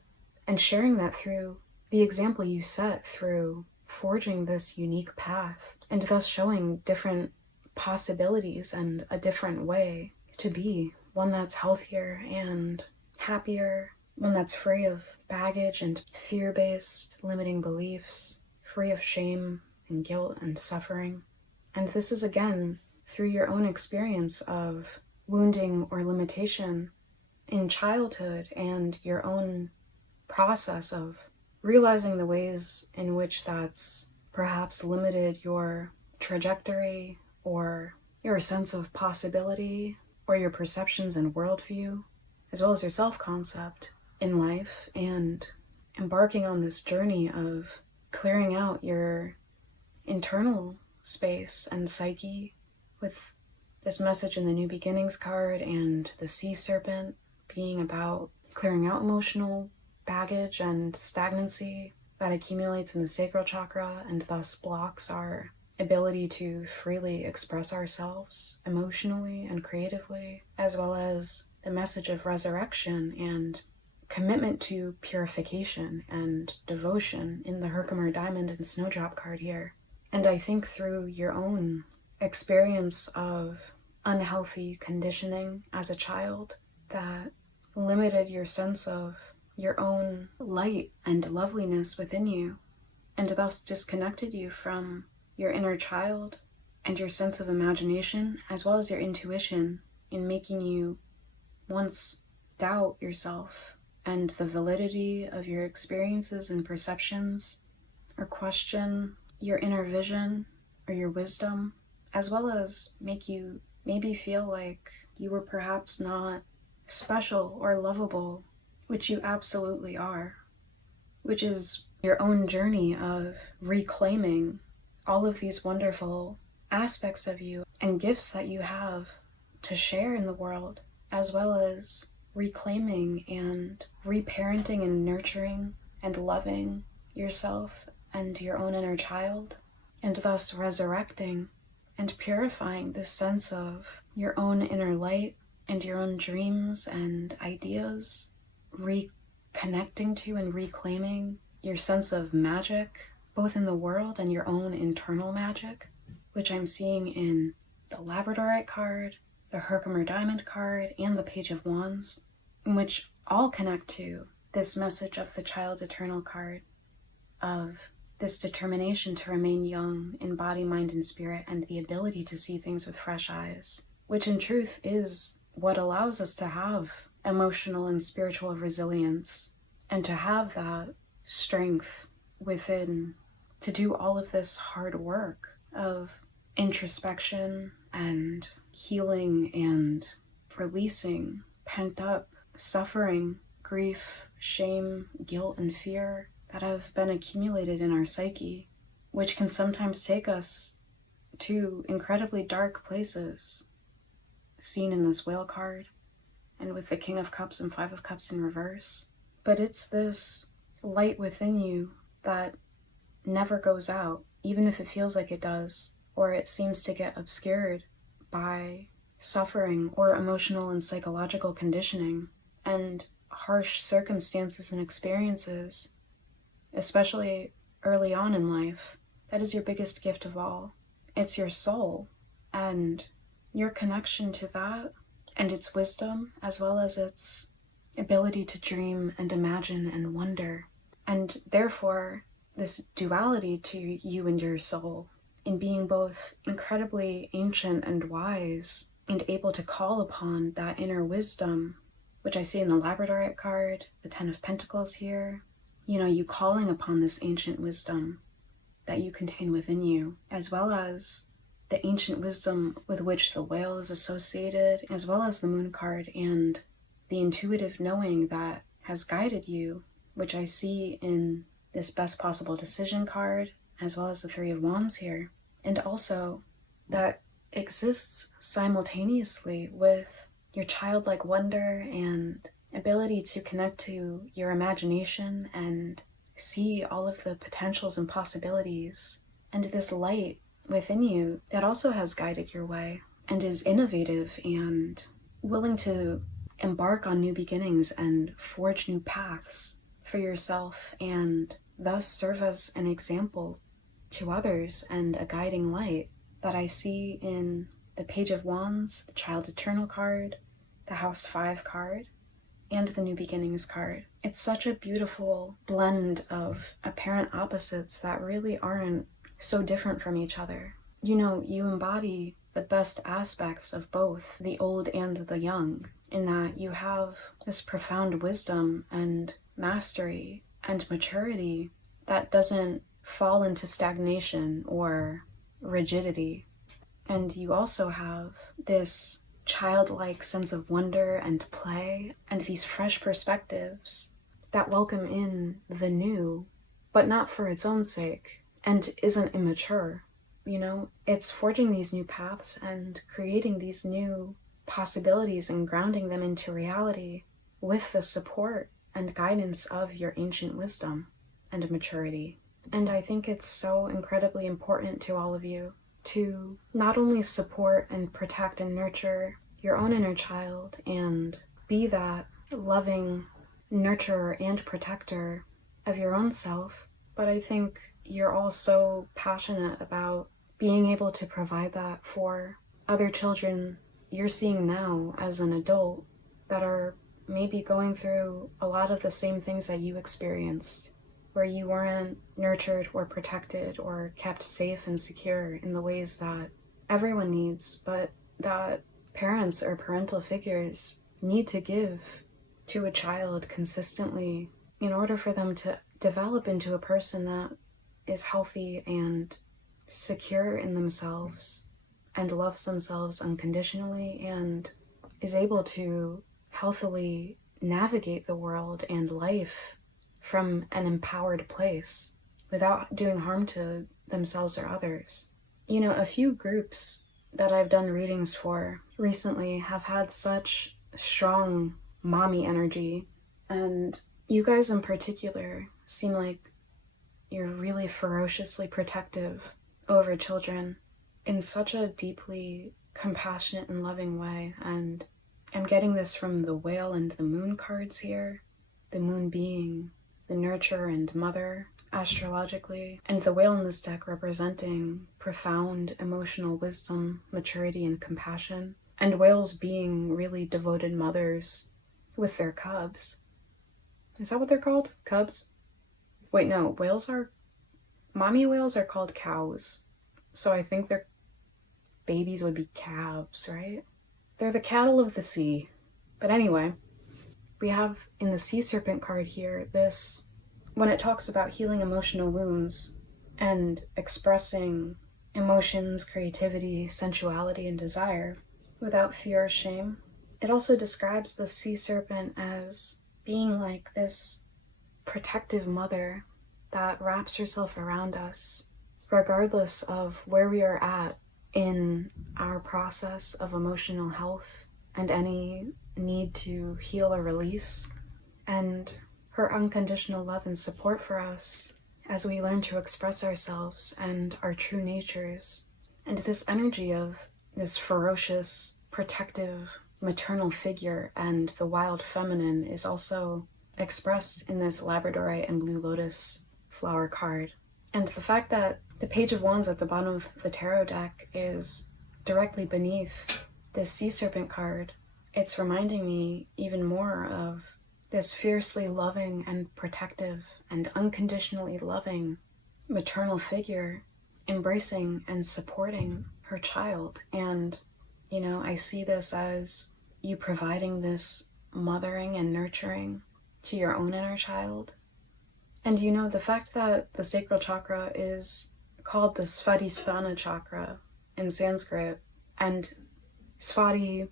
and sharing that through the example you set through forging this unique path, and thus showing different possibilities and a different way to be, one that's healthier and happier, one that's free of baggage and fear-based limiting beliefs, free of shame and guilt and suffering. And this is again through your own experience of wounding or limitation in childhood and your own process of realizing the ways in which that's perhaps limited your trajectory or your sense of possibility or your perceptions and worldview, as well as your self-concept in life, and embarking on this journey of clearing out your internal space and psyche with this message in the New Beginnings card and the Sea Serpent being about clearing out emotional baggage and stagnancy that accumulates in the sacral chakra and thus blocks our ability to freely express ourselves emotionally and creatively, as well as the message of resurrection and commitment to purification and devotion in the Herkimer Diamond and Snowdrop card here. And I think through your own experience of unhealthy conditioning as a child that limited your sense of your own light and loveliness within you, and thus disconnected you from your inner child and your sense of imagination, as well as your intuition, in making you once doubt yourself and the validity of your experiences and perceptions, or question your inner vision or your wisdom, as well as make you maybe feel like you were perhaps not special or lovable, which you absolutely are, which is your own journey of reclaiming all of these wonderful aspects of you and gifts that you have to share in the world, as well as reclaiming and reparenting and nurturing and loving yourself and your own inner child, and thus resurrecting and purifying this sense of your own inner light and your own dreams and ideas, reconnecting to and reclaiming your sense of magic, both in the world and your own internal magic, which I'm seeing in the Labradorite card, the Herkimer Diamond card, and the Page of Wands, which all connect to this message of the Child Eternal card, of this determination to remain young in body, mind, and spirit, and the ability to see things with fresh eyes, which in truth is what allows us to have emotional and spiritual resilience, and to have that strength within to do all of this hard work of introspection and healing and releasing pent up suffering, grief, shame, guilt, and fear that have been accumulated in our psyche, which can sometimes take us to incredibly dark places, seen in this Whale card and with the King of Cups and Five of Cups in reverse. But it's this light within you that never goes out, even if it feels like it does, or it seems to get obscured by suffering or emotional and psychological conditioning and harsh circumstances and experiences, especially early on in life. That is your biggest gift of all. It's your soul and your connection to that and its wisdom, as well as its ability to dream and imagine and wonder. And therefore, this duality to you and your soul in being both incredibly ancient and wise and able to call upon that inner wisdom, which I see in the Labradorite card, the Ten of Pentacles here, you calling upon this ancient wisdom that you contain within you, as well as the ancient wisdom with which the whale is associated, as well as the Moon card and the intuitive knowing that has guided you, which I see in this Best Possible Decision card, as well as the Three of Wands here, and also that exists simultaneously with your childlike wonder and ability to connect to your imagination and see all of the potentials and possibilities, and this light within you that also has guided your way and is innovative and willing to embark on new beginnings and forge new paths for yourself, and thus serve as an example to others and a guiding light that I see in the Page of Wands, the Child Eternal card, the House 5 card, and the New Beginnings card. It's such a beautiful blend of apparent opposites that really aren't so different from each other. You know, you embody the best aspects of both the old and the young, in that you have this profound wisdom and mastery and maturity that doesn't fall into stagnation or rigidity. And you also have this childlike sense of wonder and play and these fresh perspectives that welcome in the new, but not for its own sake, and isn't immature. You know, it's forging these new paths and creating these new possibilities and grounding them into reality with the support and guidance of your ancient wisdom and maturity. And I think it's so incredibly important to all of you to not only support and protect and nurture your own inner child and be that loving nurturer and protector of your own self, but I think you're all so passionate about being able to provide that for other children you're seeing now as an adult that are maybe going through a lot of the same things that you experienced, where you weren't nurtured or protected or kept safe and secure in the ways that everyone needs, but that parents or parental figures need to give to a child consistently in order for them to develop into a person that is healthy and secure in themselves and loves themselves unconditionally and is able to healthily navigate the world and life from an empowered place without doing harm to themselves or others. You know, a few groups that I've done readings for recently have had such strong mommy energy, and you guys in particular seem like you're really ferociously protective over children in such a deeply compassionate and loving way. And I'm getting this from the Whale and the Moon cards here, the Moon being the nurturer and mother astrologically, and the Whale in this deck representing profound emotional wisdom, maturity, and compassion, and whales being really devoted mothers with their cubs. Is that what they're called? Cubs? Wait, no, mommy whales are called cows, so I think their babies would be calves, right? They're the cattle of the sea. But anyway, we have in the Sea Serpent card here this, when it talks about healing emotional wounds and expressing emotions, creativity, sensuality, and desire without fear or shame, it also describes the sea serpent as being like this protective mother that wraps herself around us, regardless of where we are at in our process of emotional health and any need to heal or release, and her unconditional love and support for us as we learn to express ourselves and our true natures. And this energy of this ferocious, protective, maternal figure and the wild feminine is also expressed in this Labradorite and Blue Lotus flower card. And the fact that the Page of Wands at the bottom of the tarot deck is directly beneath this Sea Serpent card, it's reminding me even more of this fiercely loving and protective and unconditionally loving maternal figure embracing and supporting her child. And, you know, I see this as you providing this mothering and nurturing to your own inner child. And, you know, the fact that the sacral chakra is called the Svadhisthana chakra in Sanskrit, and Svadhi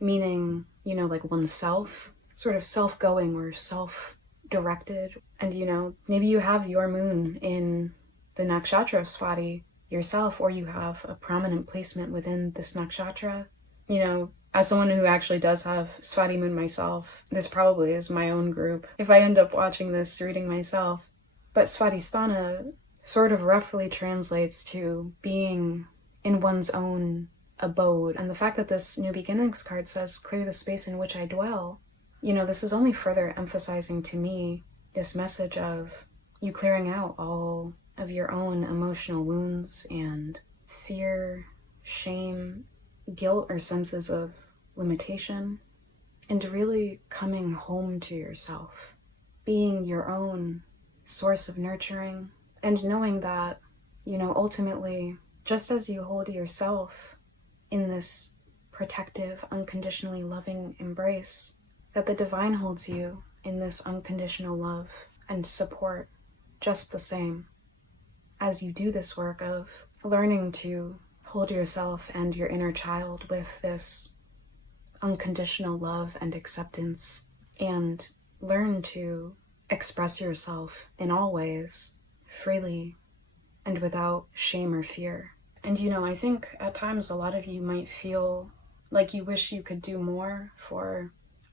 meaning, you know, like oneself, sort of self-going or self-directed. And, you know, maybe you have your moon in the nakshatra of Svadhi yourself, or you have a prominent placement within this nakshatra. You know, as someone who actually does have Svadhi moon myself, this probably is my own group. If I end up watching this reading myself, But Svadhisthana sort of roughly translates to being in one's own abode. And the fact that this New Beginnings card says, clear the space in which I dwell, this is only further emphasizing to me this message of you clearing out all of your own emotional wounds and fear, shame, guilt, or senses of limitation, and really coming home to yourself, being your own source of nurturing, and knowing that, ultimately, just as you hold yourself in this protective, unconditionally loving embrace, that the divine holds you in this unconditional love and support just the same, as you do this work of learning to hold yourself and your inner child with this unconditional love and acceptance, and learn to express yourself in all ways, freely and without shame or fear. And I think at times a lot of you might feel like you wish you could do more for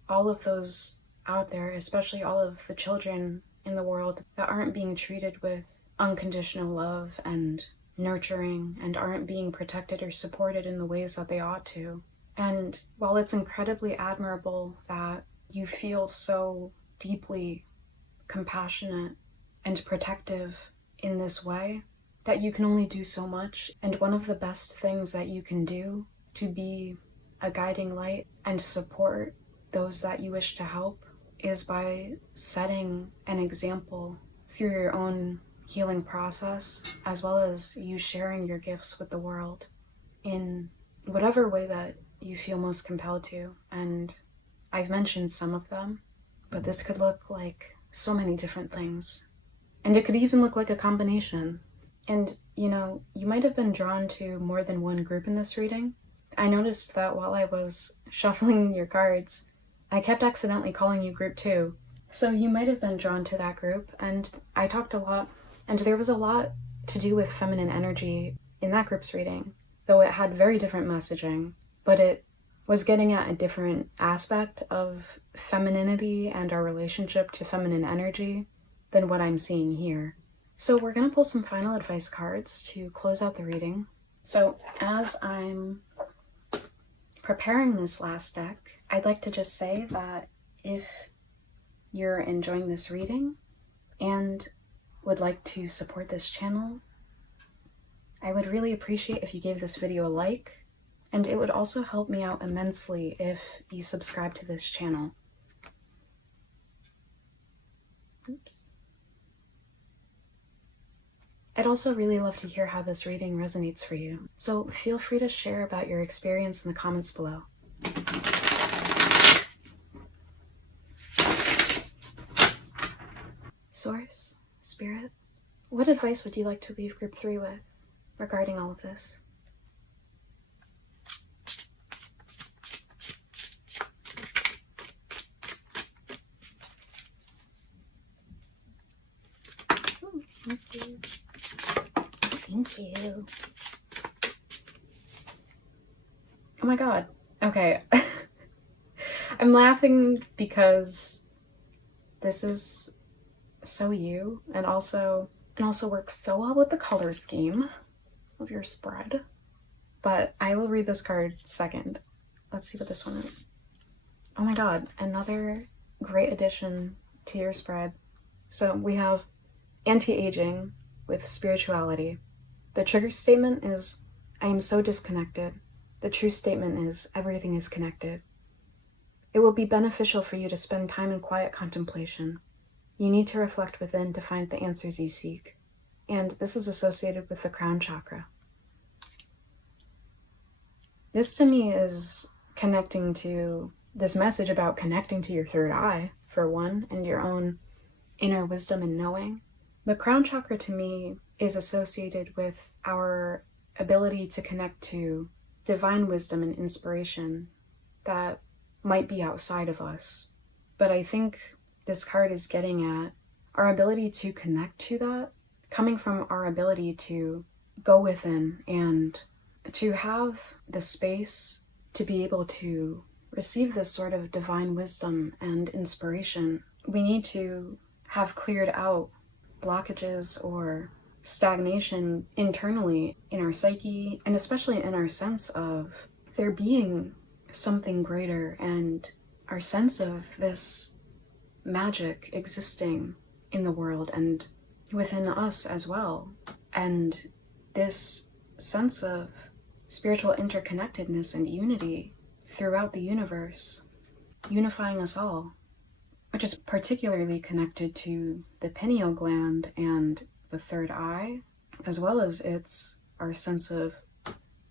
all of those out there, especially all of the children in the world that aren't being treated with unconditional love and nurturing and aren't being protected or supported in the ways that they ought to. And while it's incredibly admirable that you feel so deeply compassionate and protective in this way, that you can only do so much, and one of the best things that you can do to be a guiding light and support those that you wish to help is by setting an example through your own healing process, as well as you sharing your gifts with the world in whatever way that you feel most compelled to. And I've mentioned some of them, but this could look like so many different things. And it could even look like a combination. And, you might have been drawn to more than one group in this reading. I noticed that while I was shuffling your cards, I kept accidentally calling you group 2. So you might have been drawn to that group, and I talked a lot, and there was a lot to do with feminine energy in that group's reading, though it had very different messaging, but it was getting at a different aspect of femininity and our relationship to feminine energy than what I'm seeing here. So we're going to pull some final advice cards to close out the reading. So as I'm preparing this last deck, I'd like to just say that if you're enjoying this reading and would like to support this channel, I would really appreciate if you gave this video a like, and it would also help me out immensely if you subscribe to this channel. Oops. I'd also really love to hear how this reading resonates for you, so feel free to share about your experience in the comments below. Source, Spirit, what advice would you like to leave group 3 with regarding all of this? Thank you. Thank you. Oh my god. Okay. I'm laughing because this is so you, and also works so well with the color scheme of your spread. But I will read this card second. Let's see what this one is. Oh my god, another great addition to your spread. So we have anti-aging with spirituality. The trigger statement is, I am so disconnected. The true statement is, everything is connected. It will be beneficial for you to spend time in quiet contemplation. You need to reflect within to find the answers you seek. And this is associated with the crown chakra. This to me is connecting to this message about connecting to your third eye, for one, and your own inner wisdom and knowing. The crown chakra to me is associated with our ability to connect to divine wisdom and inspiration that might be outside of us. But I think this card is getting at our ability to connect to that, coming from our ability to go within and to have the space to be able to receive this sort of divine wisdom and inspiration. We need to have cleared out blockages or stagnation internally in our psyche, and especially in our sense of there being something greater, and our sense of this magic existing in the world and within us as well. And this sense of spiritual interconnectedness and unity throughout the universe, unifying us all, which is particularly connected to the pineal gland and the third eye, as well as our sense of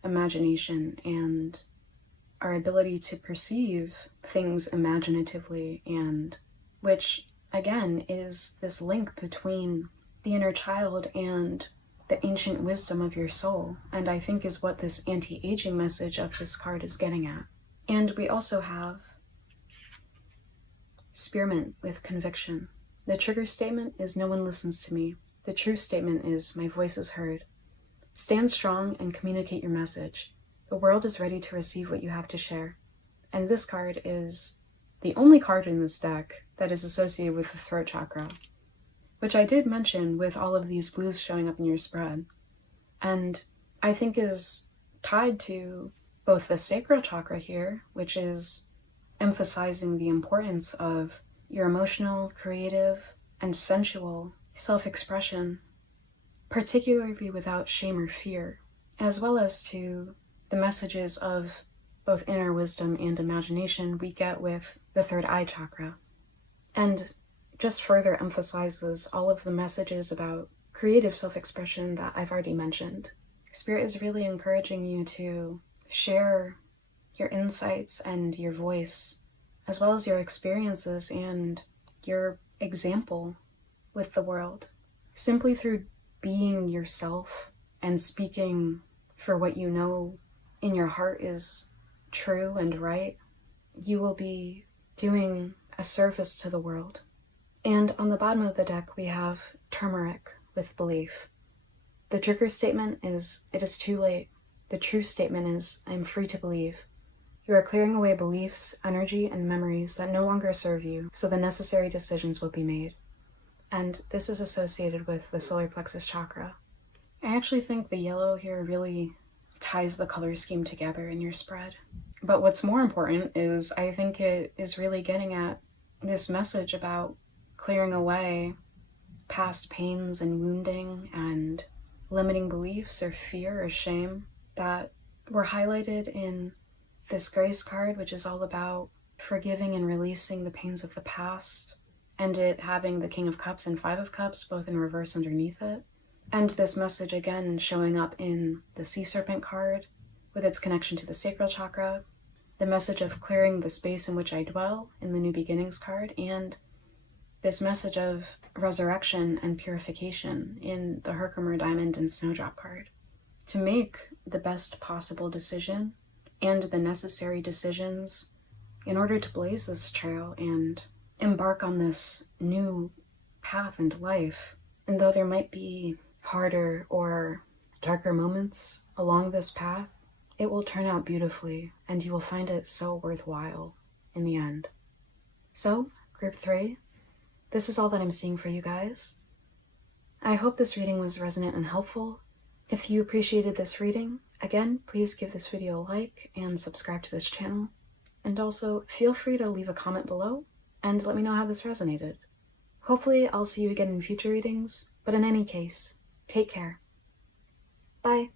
imagination and our ability to perceive things imaginatively, and which again is this link between the inner child and the ancient wisdom of your soul, and I think is what this anti-aging message of this card is getting at. And we also have Spearmint with conviction. The trigger statement is no one listens to me. The true statement is my voice is heard. Stand strong and communicate your message. The world is ready to receive what you have to share. And this card is the only card in this deck that is associated with the throat chakra, which I did mention with all of these blues showing up in your spread, and I think is tied to both the sacral chakra here, which is emphasizing the importance of your emotional, creative, and sensual self-expression, particularly without shame or fear, as well as to the messages of both inner wisdom and imagination we get with the third eye chakra. And just further emphasizes all of the messages about creative self-expression that I've already mentioned. Spirit is really encouraging you to share your insights and your voice, as well as your experiences and your example with the world. Simply through being yourself and speaking for what you know in your heart is true and right, you will be doing a service to the world. And on the bottom of the deck, we have turmeric with belief. The trigger statement is, it is too late. The true statement is, I am free to believe. You are clearing away beliefs, energy, and memories that no longer serve you, so the necessary decisions will be made. And this is associated with the solar plexus chakra. I actually think the yellow here really ties the color scheme together in your spread. But what's more important is I think it is really getting at this message about clearing away past pains and wounding and limiting beliefs or fear or shame that were highlighted in this grace card, which is all about forgiving and releasing the pains of the past, and it having the King of Cups and Five of Cups both in reverse underneath it. And this message again showing up in the Sea Serpent card with its connection to the sacral chakra, the message of clearing the space in which I dwell in the New Beginnings card, and this message of resurrection and purification in the Herkimer Diamond and Snowdrop card. To make the best possible decision and the necessary decisions in order to blaze this trail and embark on this new path and life. And though there might be harder or darker moments along this path, it will turn out beautifully and you will find it so worthwhile in the end. So, group 3, this is all that I'm seeing for you guys. I hope this reading was resonant and helpful. If you appreciated this reading, again, please give this video a like and subscribe to this channel. And also, feel free to leave a comment below and let me know how this resonated. Hopefully, I'll see you again in future readings, but in any case, take care. Bye.